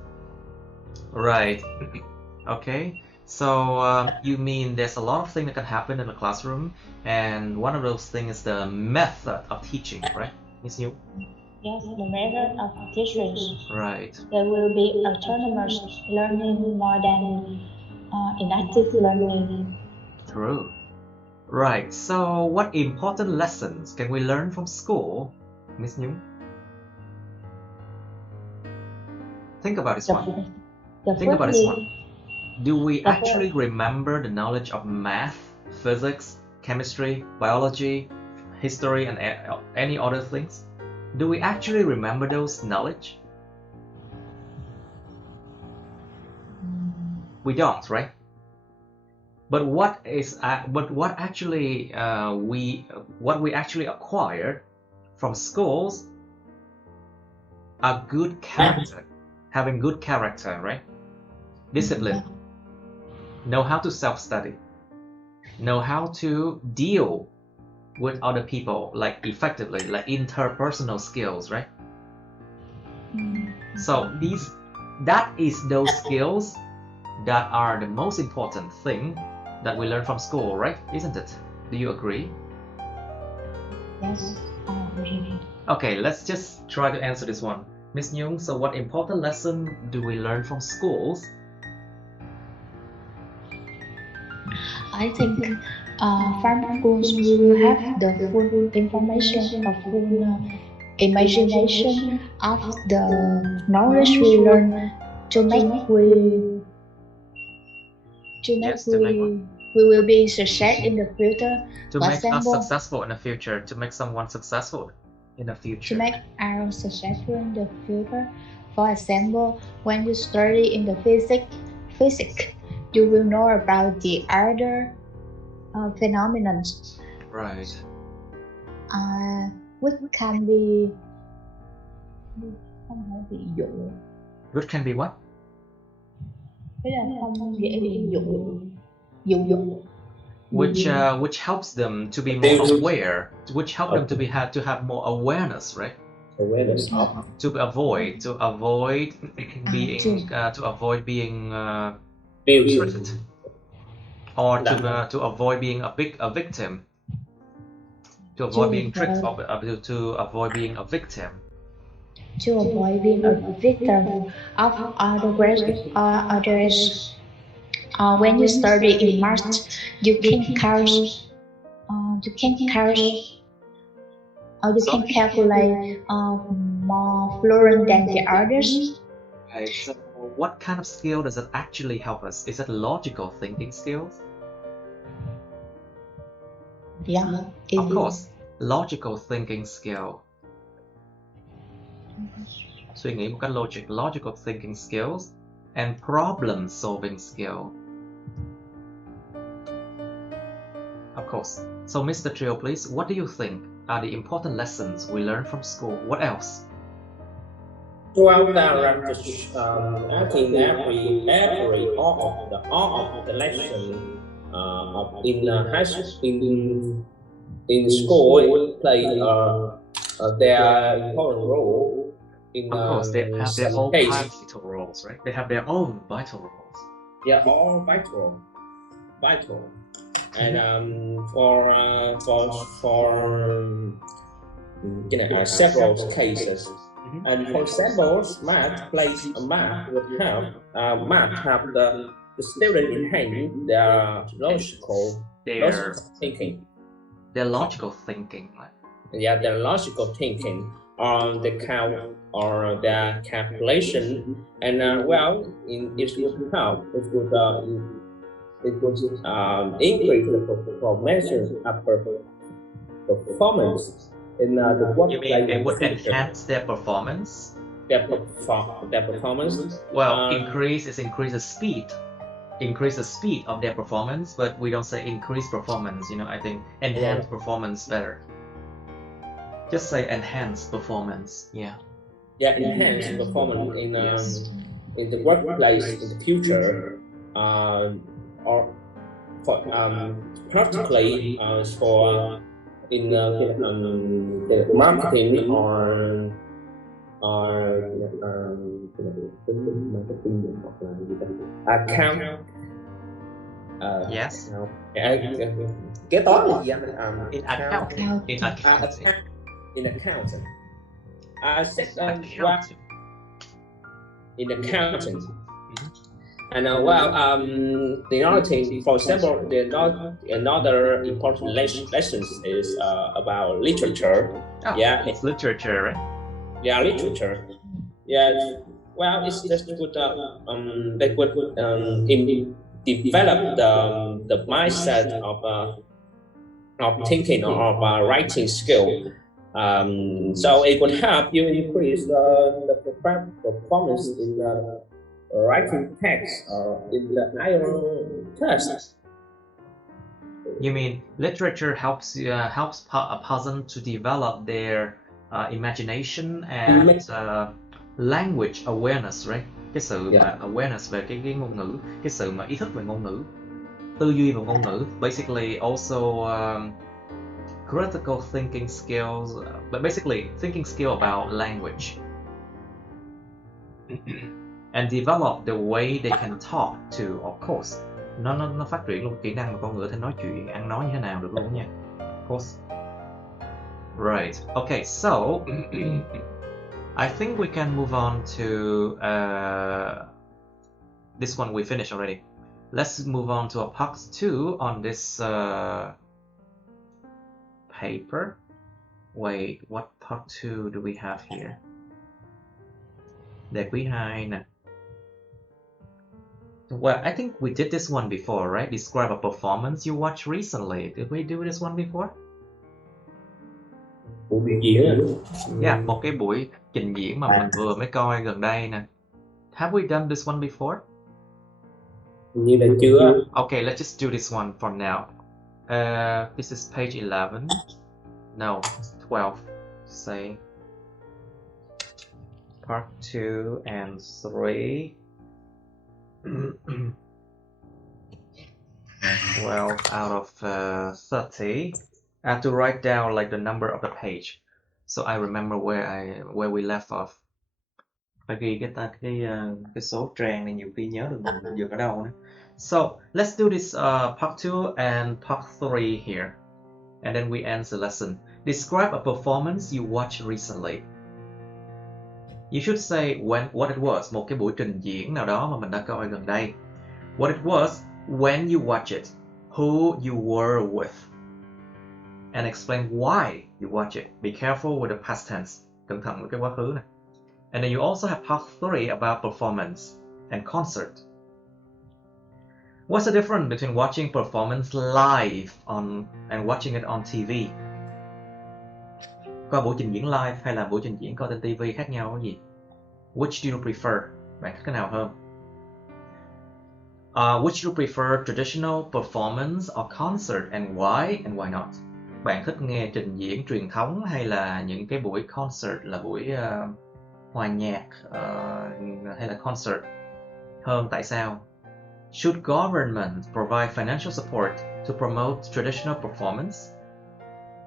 Right. Okay. So you mean there's a lot of things that can happen in the classroom, and one of those things is the method of teaching, right, Miss Nhung? Yes, the method of teaching. Right. There will be autonomous learning more than inactive learning. True. Right. So, what important lessons can we learn from school, Miss Nhung? Think about this one. Think about this one. Do we actually remember the knowledge of math, physics, chemistry, biology, history, and any other things? Do we actually remember those knowledge? We don't, right? But what we actually acquired from schools are good character, having good character, right? Discipline, know how to self-study, know how to deal with other people, like effectively, like interpersonal skills, right? So that is those skills that are the most important thing that we learn from school, right? Isn't it? Do you agree? Yes, I agree. Okay, let's just try to answer this one. Miss Nhung, so what important lesson do we learn from schools? I think from schools we will have the full information of full imagination of the knowledge we learn to make we will be success in the future. To make us successful in the future, to make someone successful in the future. To make our successful in the future. For example, when you study in the physics, you will know about the other phenomena. Right. Which can be không thể bị dụ. Which can be what? Thế là không dễ bị dụ. Which helps them to be more aware, which help them to have more awareness, right? Awareness. To avoid being tricked, or to avoid being a victim, to avoid being tricked, or to avoid being a victim. to avoid being a victim of others. When you study in math, you can calculate more fluent than the others. Okay, so what kind of skill does it actually help us? Is it logical thinking skills? Yeah, Of course, logical thinking skill. Suy nghĩ một cách logical thinking skills, and problem solving skill. Of course. So, Mr. Trio, please, what do you think are the important lessons we learn from school? What else? Throughout I think every all of the lesson in school play their important role. Of course, they have their own vital roles, right? They have their own vital roles. They are all vital. And for several cases. And for example, math would help. Math have the student enhance their logical thinking. Their logical thinking. Yeah, their logical thinking on the count or the calculation, and it would help. It would increase the performance in the workplace. You mean it would enhance their performance? Their performance. Well, increase the speed. Increase the speed of their performance, but we don't say increase performance. I think enhance performance better. Just say enhance performance. Yeah. Yeah, enhance performance in the workplace in the future, or for practically for in the marketing or account. Yes. Kế toán là gì anh? In accounting. In accounting. In accounting. And the other thing, for example, another important lesson is about literature. Oh, yeah, it's literature, right? Yeah, literature. Yeah, well, it's just good. They would develop the mindset of thinking or of writing skill. So it would help you increase the performance in writing text in the IELTS test. You mean literature helps a person to develop their imagination and language awareness, right? Cái sự mà awareness về cái ngôn ngữ, cái sự mà ý thức về ngôn ngữ, tư duy về ngôn ngữ. Basically, also critical thinking skills, but basically thinking skill about language. And develop the way they can talk to, of course. Nó phát triển luôn kỹ năng mà con người có thể nói chuyện, ăn nói như thế nào được luôn nha. Of course. Right. Okay, so I think we can move on to this one we finished already. Let's move on to a part 2 on this paper. Wait, what part 2 do we have here? Đề quý 2 nè. Well, I think we did this one before, right? Describe a performance you watched recently. Did we do this one before? Buổi biểu diễn. Yeah, một cái buổi trình diễn mà mình vừa mới coi gần đây nè. Have we done this one before? Như là chưa. Okay, let's just do this one for now. This is page 11. No, 12. Say part 2 and 3. 12 out of 30. I have to write down like the number of the page, so I remember where we left off. Phải ghi cái số trang này nhiều khi nhớ được mình dừng ở đâu nữa. So let's do this part 2 and part 3 here, and then we end the lesson. Describe a performance you watched recently. You should say what it was, một cái buổi trình diễn nào đó mà mình đã coi gần đây. What it was, when you watch it, who you were with, and explain why you watch it. Be careful with the past tense. Cẩn thận với cái quá khứ này. And then you also have part 3 about performance and concert. What's the difference between watching performance live and watching it on TV? Coi buổi trình diễn live hay là buổi trình diễn coi trên TV khác nhau cái gì? Which do you prefer? Bạn thích cái nào hơn? Which do you prefer, traditional performance or concert, and why not? Bạn thích nghe trình diễn truyền thống hay là những cái buổi concert là buổi hòa nhạc hay là concert hơn? Tại sao? Should government provide financial support to promote traditional performance?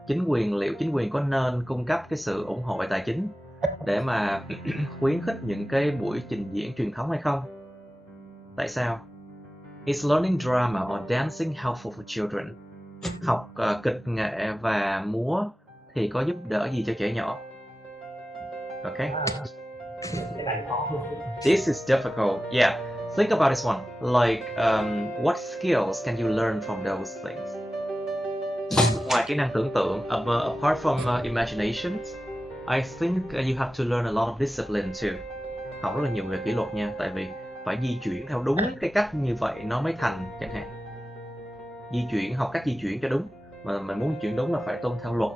Liệu chính quyền có nên cung cấp cái sự ủng hộ về tài chính để mà khuyến khích những cái buổi trình diễn truyền thống hay không? Tại sao? Is learning drama or dancing helpful for children? Học kịch nghệ và múa thì có giúp đỡ gì cho trẻ nhỏ? Okay. This is difficult. Yeah. Think about this one. Like, what skills can you learn from those things? Ngoài kỹ năng tưởng tượng, apart from imaginations, I think you have to learn a lot of discipline too. Học rất là nhiều về kỷ luật nha, tại vì phải di chuyển theo đúng cái cách như vậy nó mới thành chẳng hạn. Học cách di chuyển cho đúng, mà mình muốn di chuyển đúng là phải tuân theo luật.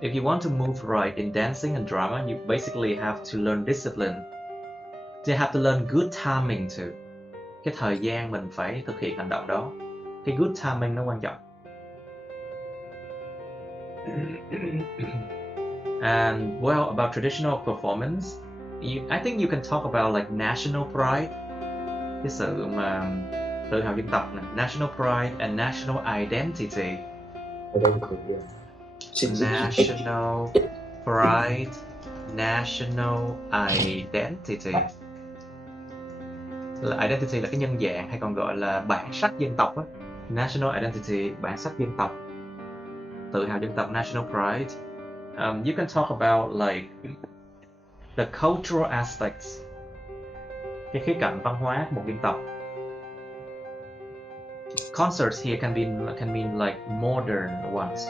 If you want to move right in dancing and drama, you basically have to learn discipline. You have to learn good timing too. Cái thời gian mình phải thực hiện hành động đó. Cái good timing nó quan trọng. And well, about traditional performance, I think you can talk about like national pride, cái sự mà tự hào dân tộc này, national pride and national identity. National pride, national identity. Identity là cái nhân dạng hay còn gọi là bản sắc dân tộc á. National identity, bản sắc dân tộc. Tự hào dân tộc, national pride. You can talk about like the cultural aspects, cái khía cạnh văn hóa của một dân tộc. Concerts here can mean like modern ones.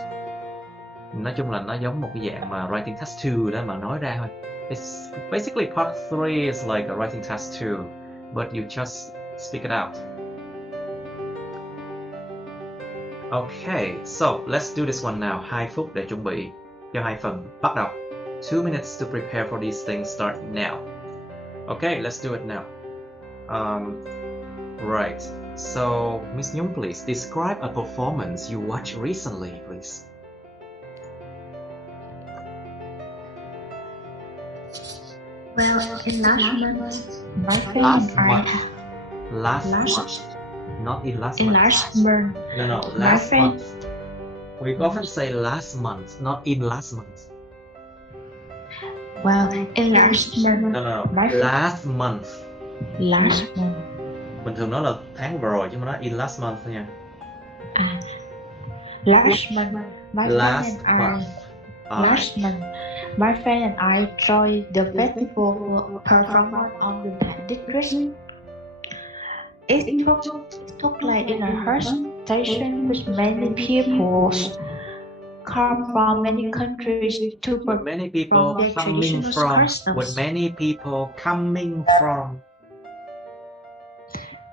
Nói chung là nó giống một cái dạng mà writing test 2 đó mà nói ra thôi. It's basically part 3 is like a writing test 2, but you just speak it out. Okay, so let's do this one now. 2 phút để chuẩn bị cho 2 phần. Bắt đầu. 2 minutes to prepare for these things. Start now. Okay, let's do it now. Right. So, Miss Nhung, please describe a performance you watched recently, please. Well, in last month, my friend Last month. Not in last in month. last month, No, last month. We often say last month, not in last month. well, in last month, No. my Last month. last month, Bình thường nói là tháng vừa rồi chứ mà nói in last month thôi nha. last month, Last month. last month, my friend and I joined the festival performance on the district. It took place in a huge station with many people come from many countries to With many people their coming traditional from. customs. With many people coming from.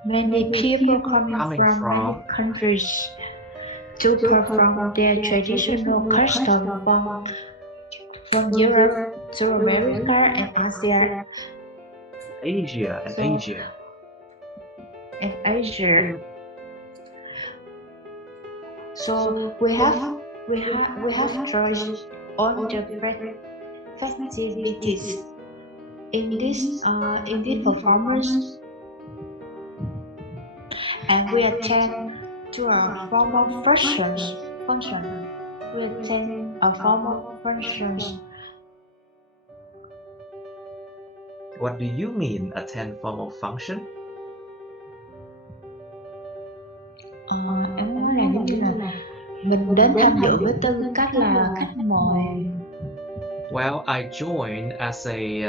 Many people coming Coming from from. many countries to perform their traditional customs from Europe to America and Asia. Asia. So we have choice on the festivities in this performance, and we attend to a formal function. We attend a formal functions. What do you mean attend formal function? Em nói là giống như là mình đến tham dự với tư cách là khách mời. Well, I joined as a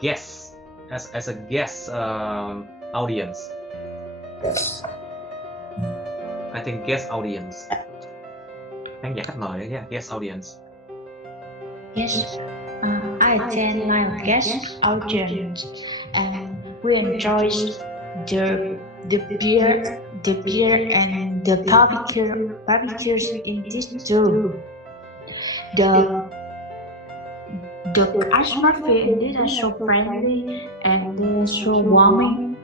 guest, as a guest audience. Yes. I think guest audience. Khán giả khách mời đấy nha, guest audience. Yes, I attend live guest audience, and we enjoy the beer and the barbecues in this too. The atmosphere in this is so friendly and so warming.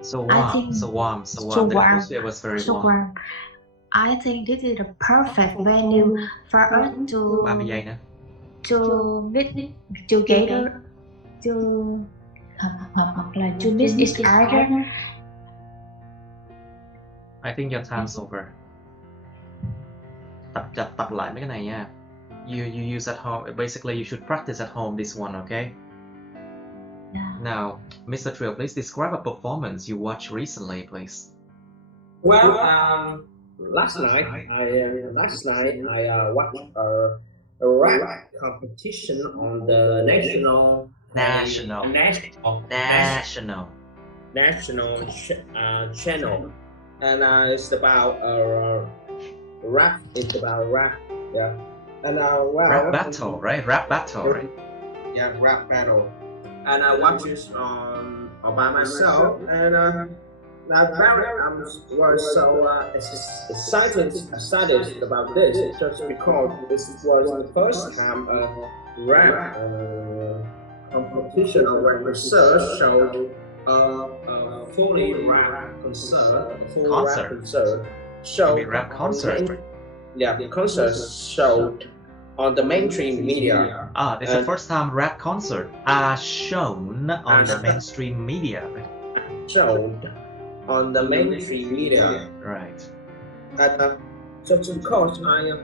So warm. The atmosphere was very warm. I think this is the perfect venue for us 30 giây nữa. to meet together, to meet each other. I think your time's over. Tập lại mấy cái này nha. You use at home. Basically, you should practice at home this one, okay? Yeah. Now, Mr. Trill, please describe a performance you watched recently, please. Well, last night I watched a rap competition on the national channel, and it's about rap. It's about rap, yeah. And Rap battle, right? Yeah, rap battle. And I watched it all by myself, and I was so excited about this, just because this was the first time a rap competition or rap concert showed a fully rap concert, Rap concert. Yeah, the concert showed on the mainstream media. This is the first time rap concert are shown on the mainstream media. Shown on the mainstream media. Right. And just because I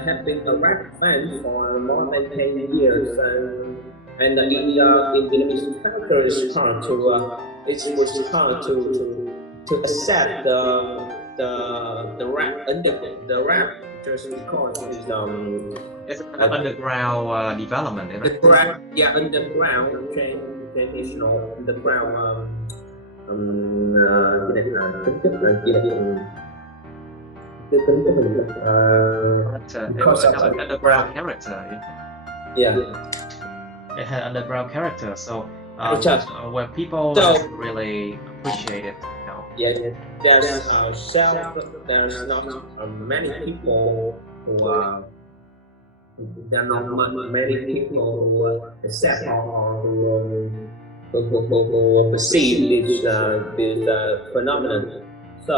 have been a rap fan for more than 10 years, and in Vietnamese culture it's hard to accept the rap just because It's an underground development, right? the rap, yeah, underground traditional underground Because it had an underground character. Yeah. It had underground character, so when people really appreciate it, you know. Yeah, there's not many people who there are not many people who accept or who perceive this phenomenon. So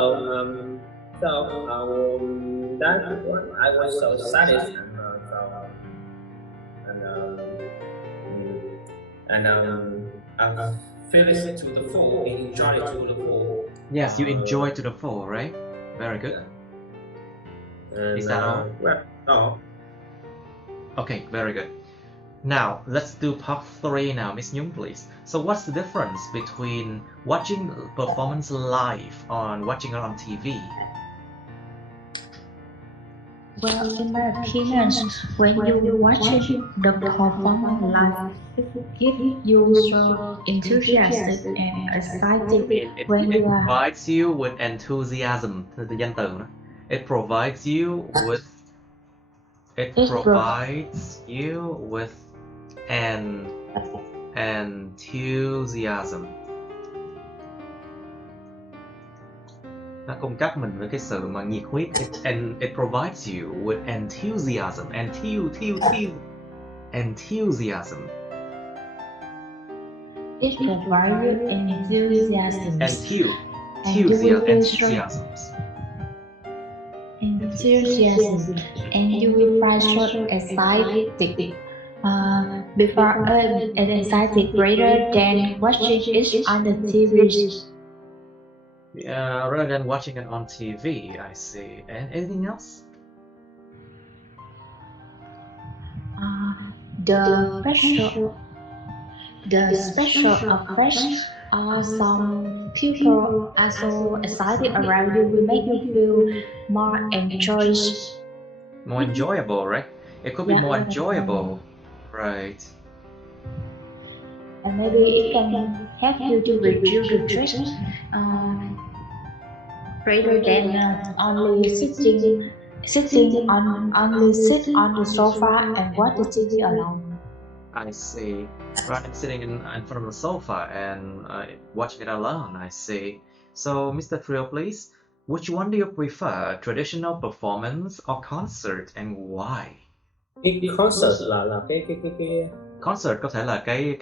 that I was so excited and I feel it to the full, enjoy it to the full. Yes, you enjoy to the full, right? Very good. And, Is that all? No. Okay, very good. Now, let's do part 3 now, Miss Nhung, please. So what's the difference between watching performance live and watching it on TV? Well, in my opinion, when you watch the performance live, it gives you so enthusiastic and excited It when you are. provides you with enthusiasm. Từ danh từ đó. It provides you with an enthusiasm. Nó cung cấp mình với cái sự mà nhiệt huyết. It provides you with enthusiasm. Enthusiasm. It provides you enthusiasm. Enthusiasm, and you will find so excited. Before an excited greater than watching it on the TV. Yeah, rather than watching it on TV, I see. And anything else? The special effects or some people are so excited around you will make you feel more More enjoyable, right? It could be Yeah, more I understand. enjoyable, right? And maybe it can help you to reduce the stress rather than only sit on the sofa and watch the TV alone. I see. Rather than sitting in front of the sofa and watching it alone, I see. So, Mr. Trio, please, which one do you prefer, traditional performance or concert, and why? Cái concert là cái Concert có thể là cái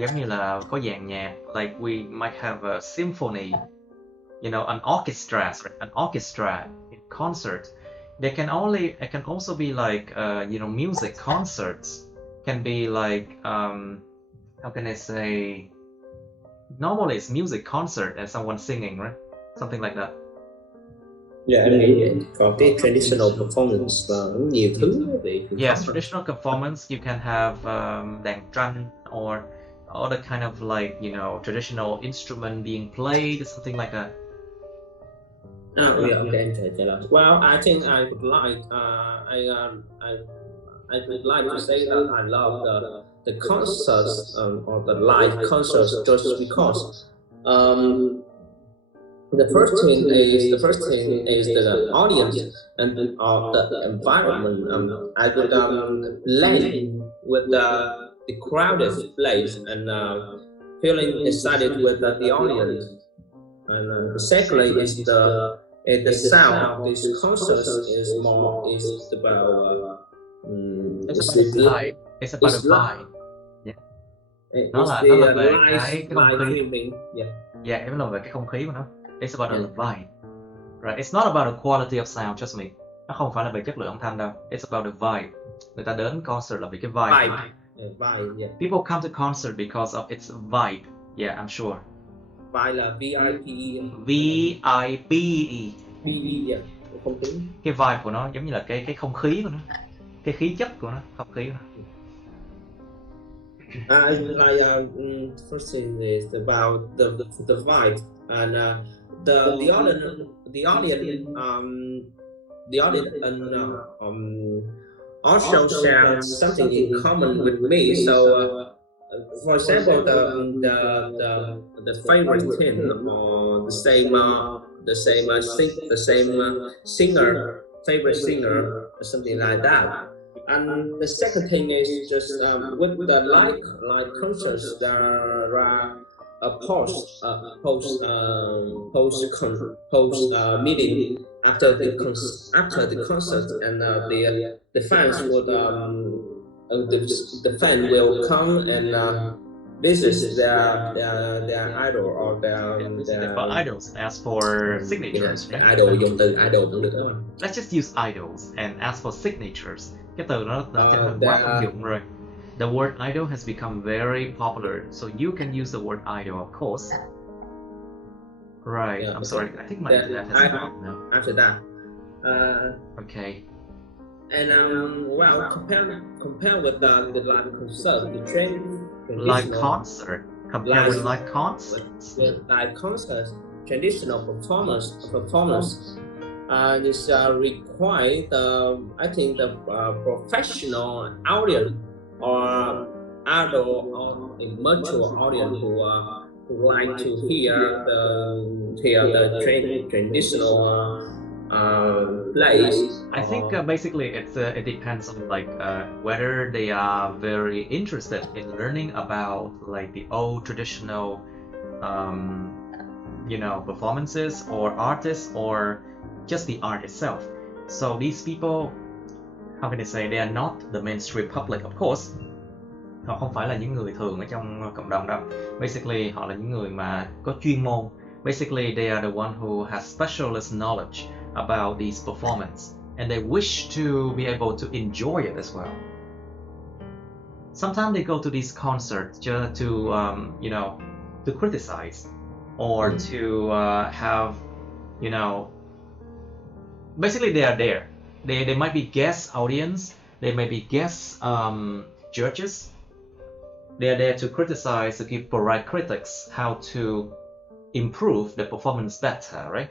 giống như là có dàn nhạc, like we might have a symphony, you know, an orchestra in concert. It can also be like you know, music concerts can be like how can I say, normally it's music concert and someone singing, right? Something like that. Yeah, anh nghĩ vậy. Còn cái traditional performance là nhiều thứ vậy. Yes, traditional performance you can have đàn TRAN or other kind of like, you know, traditional instrument being played, something like that. Oh yeah, okay. Well, I think I would like I would like to say that I love the concerts or the live concerts just because the first thing is the audience and the environment. I would blend with the crowded place and feeling excited with the audience. And secondly, is the sound of this concert is about It's about a vibe. It's about a vibe. Yeah. Nó là về cái không khí. Yeah, em là về cái không khí của nó. It's about the vibe. Right. It's not about the quality of sound, trust me. Nó không phải là về chất lượng âm thanh đâu. It's about the vibe. Người ta đến concert là vì cái vibe. Vibe, yeah. People come to concert because of its vibe. Yeah, I'm sure. Vibe là V-I-P-E. V-I-B-E. B-E, không khí. Cái vibe của nó giống như là cái không khí của nó. Cái khí chất của nó, không khí của nó. First thing is about the vibe and the audience also share something in common with me. So for example, the favorite thing or the same singer, favorite singer, or something like that. And the second thing is just with the live concerts, there are a post meeting after the concert, and the fans would the fan will come and visit their idol or their idols, ask for signatures. Yeah, idol dùng từ idol cũng được đó. Let's just use idols and ask for signatures. Cái từ nó là quá thông dụng rồi. The word idol has become very popular, so you can use the word idol, of course. Right. Yeah, I'm sorry. I think my internet has gone now. After that. Okay. And well, compare with the live concert, the trend. Live concert. Compare with live concerts. With live concerts, traditional performance is required. I think the professional audience or adult or immature audience who like to hear the traditional plays. I think basically it depends on like whether they are very interested in learning about like the old traditional you know, performances or artists or just the art itself. So these people, how can I say, they are not the mainstream public, of course. Họ không phải là những người thường ở trong cộng đồng đâu. Basically họ là những người mà có chuyên môn. Basically they are the one who has specialist knowledge about these performance and they wish to be able to enjoy it as well. Sometimes they go to these concerts just to you know, to criticize or to have, you know, basically they are there. They might be guest audience, they may be guest judges. They are there to criticize, to give polite critics how to improve the performance better, right?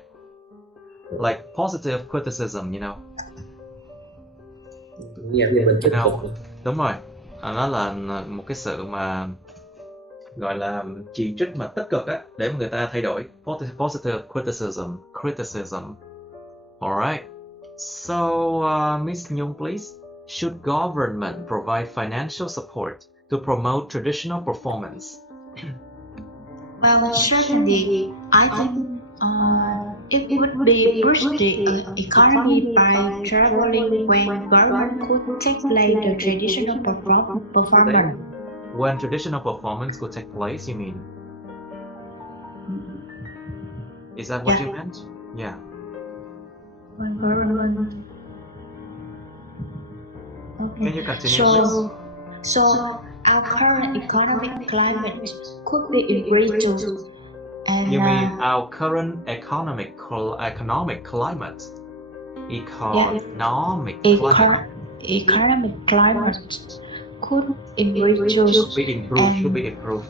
Like positive criticism, you know. Nghe thì mình tích cực. Đúng rồi, nó là một cái sự mà gọi là chỉ trích mà tích cực á, để mà người ta thay đổi. Positive criticism. Alright. So, Miss Nhung, please. Should government provide financial support to promote traditional performance? Well, certainly, I think it would be boost the economy by traveling when government could take place the traditional performance. When traditional performance could take place, you mean? Is that what you meant? Yeah. When government. Okay. Can you continue, please? So our current economic climate could be improved too. And, you mean our current economic climate? Economic climate. Economic climate could improve too. Should be improved.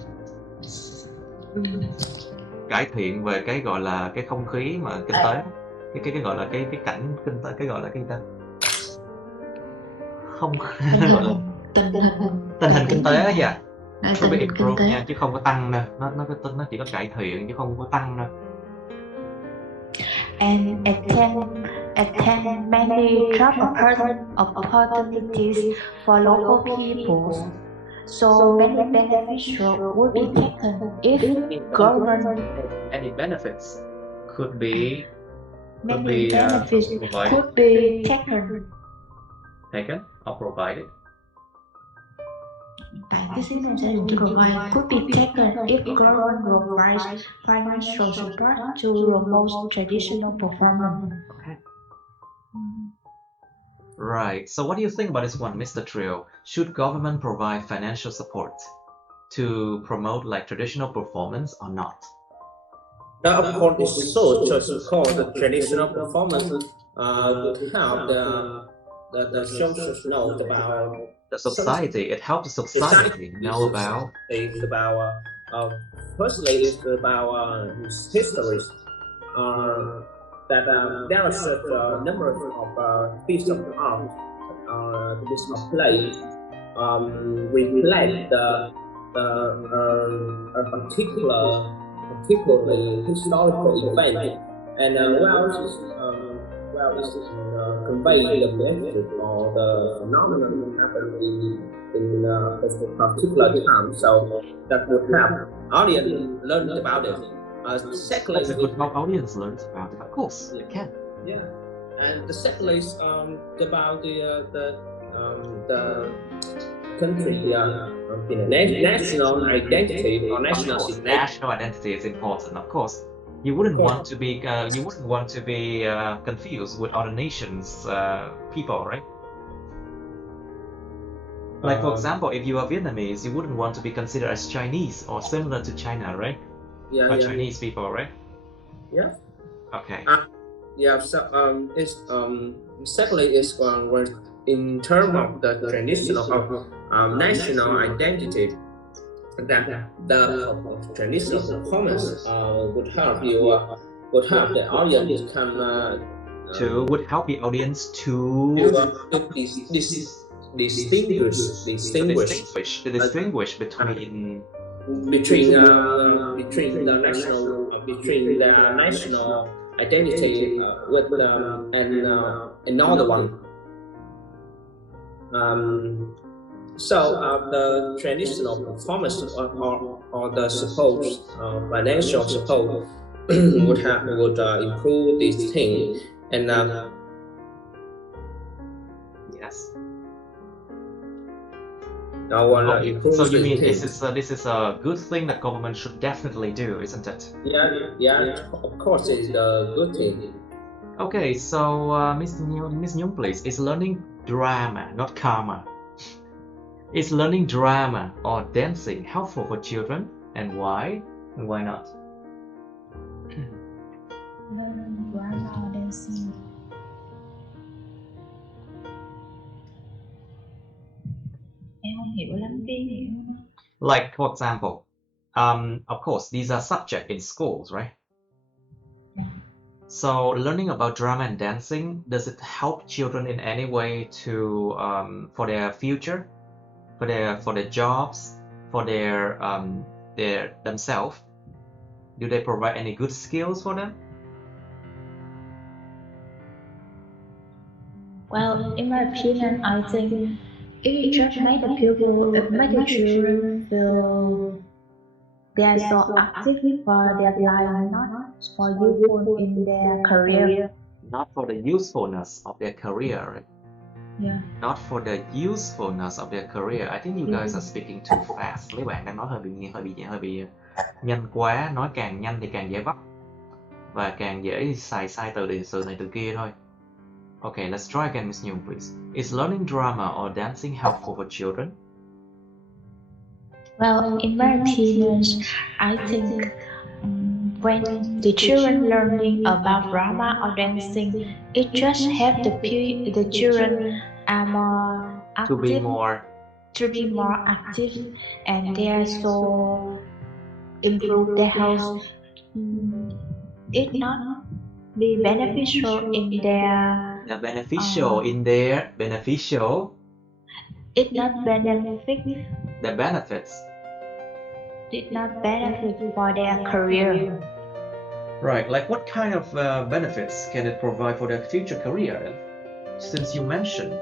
Cải thiện về cái gọi là cái không khí mà kinh tế, cái gọi là cái cảnh kinh tế, cái gọi là cái gì ta? Không tình hình kinh tế á, dạ. Should be improved nha, chứ không có tăng nè. Nó chỉ có cải thiện chứ không có tăng nè. And attend many job opportunities for local people. So many benefits would be taken if government. Any benefits could be could be taken or provided. Tại cái xíu này sẽ dùng từ provide could be taken if government provides financial support to promote traditional performance. Okay. Right. So what do you think about this one, Mr. Trio? Should government provide financial support to promote like traditional performance or not? Now, of course, it's so just because the traditional performance would help the social know about the society. It helps the society know about. It's about firstly, it's about history. That there are such a number of pieces of art, pieces of play, reflect a particularly historical event, and convey the message or the phenomenon happening in a particular time. So that would help audience learn about it. Secondly, it would help audience learn about it. Of course, it can. Yeah, and the secondly is about the country, national identity or nationality. National identity is important, of course. You wouldn't want to be confused with other nations' people, right? Like for example, if you are Vietnamese, you wouldn't want to be considered as Chinese or similar to China, right? Yeah, Chinese people, right? Yeah. Okay. Yeah. So it's secondly is when in terms of the traditional of national identity, that the traditional performance would help you would help the audience would help the audience to distinguish between the national identity with another one. So the traditional performance or the support financial support would improve this thing, and yes. So you mean this is a good thing that government should definitely do, isn't it? Yeah. Of course, it's a good thing. Okay, so Miss Nhung, please, is learning drama, not karma. Is learning drama or dancing helpful for children, and why? And why not? Learning drama or dancing. Em không hiểu lắm cái nghĩa. Like for example, of course these are subjects in schools, right? Yeah. So learning about drama and dancing, does it help children in any way to for their future, for their jobs, for their themselves? Do they provide any good skills for them? Well, in my opinion, I think it just make the children feel they are so active for their life, not for useful in their career. Not for the usefulness of their career, right? Yeah. Not for the usefulness of their career. I think you guys are speaking too fast. Mấy bạn đang nói hơi bị nhanh quá. Nói càng nhanh thì càng dễ vấp và càng dễ xài sai từ sự này từ kia thôi. Okay, let's try again, Miss Nhung, please. Is learning drama or dancing helpful for children? Well, in my opinion, I think when the children learning about drama or dancing, it just help the children are more active, to be more active, and they are so improve their health. It not be beneficial in their It not benefit. The benefits. Did not benefit for their career. Right, like what kind of benefits can it provide for their future career then? Since you mentioned.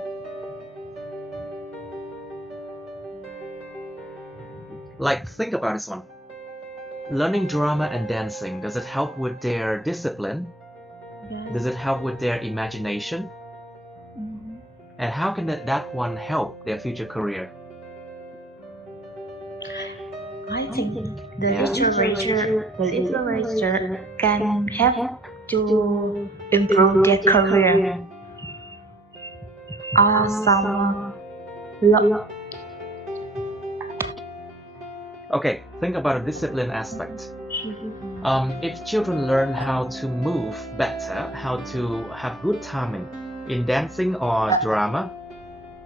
Like, think about this one. Learning drama and dancing, does it help with their discipline? Yes. Does it help with their imagination? And how can that one help their future career? I think the literature can help to improve their career. Or some Okay, think about a discipline aspect. If children learn how to move better, how to have good timing in dancing or drama,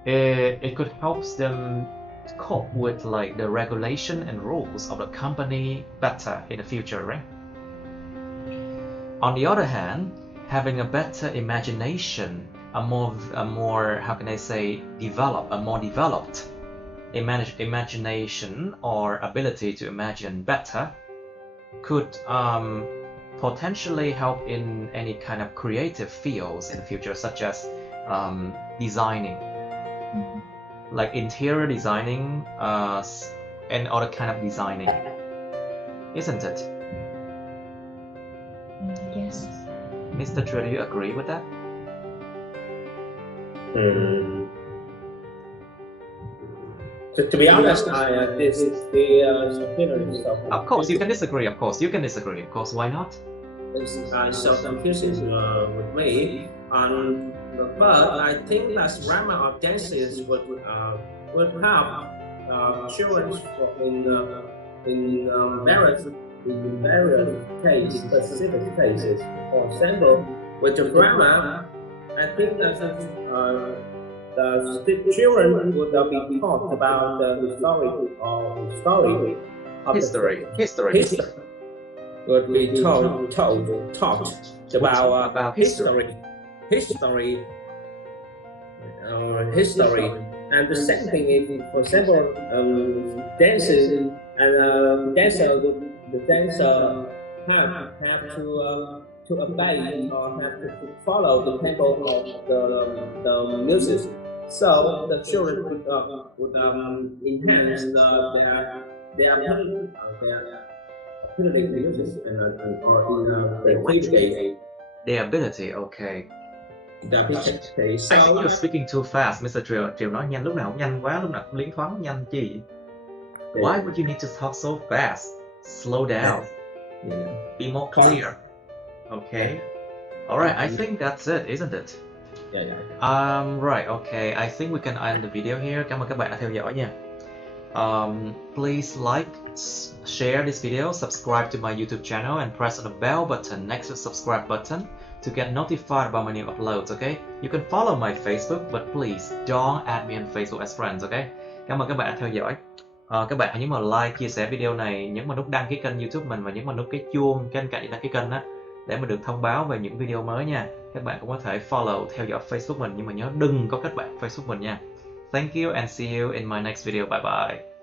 it could help them cope with like the regulation and rules of the company better in the future, right? On the other hand, having a better imagination, a more how can I say more developed imagination or ability to imagine better could potentially help in any kind of creative fields in the future, such as designing. Like interior designing and other kind of designing, isn't it? Yes. Mr. Trill, do you agree with that? To be honest, this is the feelings of. Of course, you can disagree. Of course, you can disagree. Of course, why not? It's so confusing with me. But I think that drama or dances would help children in various specific cases. For example, with the drama, I think that the children would be taught about the history. Would be taught about history. And the second thing is, for example, dances and the dancer have to obey or have to follow the tempo of the music. So the children would enhance their ability to use it Their ability, okay. The ability. I think you're speaking too fast, Mr. Trill nói nhanh, lúc nào cũng nhanh quá, lúc nào cũng liến thoáng, nhanh chi? Why would you need to talk so fast? Slow down. Be more clear. Okay. Alright, I think that's it, isn't it? Right, okay. I think we can end the video here. Cảm ơn các bạn đã theo dõi nha. Please like, share this video, subscribe to my YouTube channel, and press on the bell button next to the subscribe button to get notified about my new uploads, okay? You can follow my Facebook, but please don't add me on Facebook as friends, okay? Cảm ơn các bạn đã theo dõi. Các bạn hãy nhấn vào like, chia sẻ video này, nhấn vào nút đăng ký kênh YouTube mình và nhấn vào nút cái chuông bên cạnh đăng ký kênh đó để mà được thông báo về những video mới nha. Các bạn cũng có thể follow, theo dõi Facebook mình, nhưng mà nhớ đừng có kết bạn Facebook mình nha. Thank you and see you in my next video. Bye bye.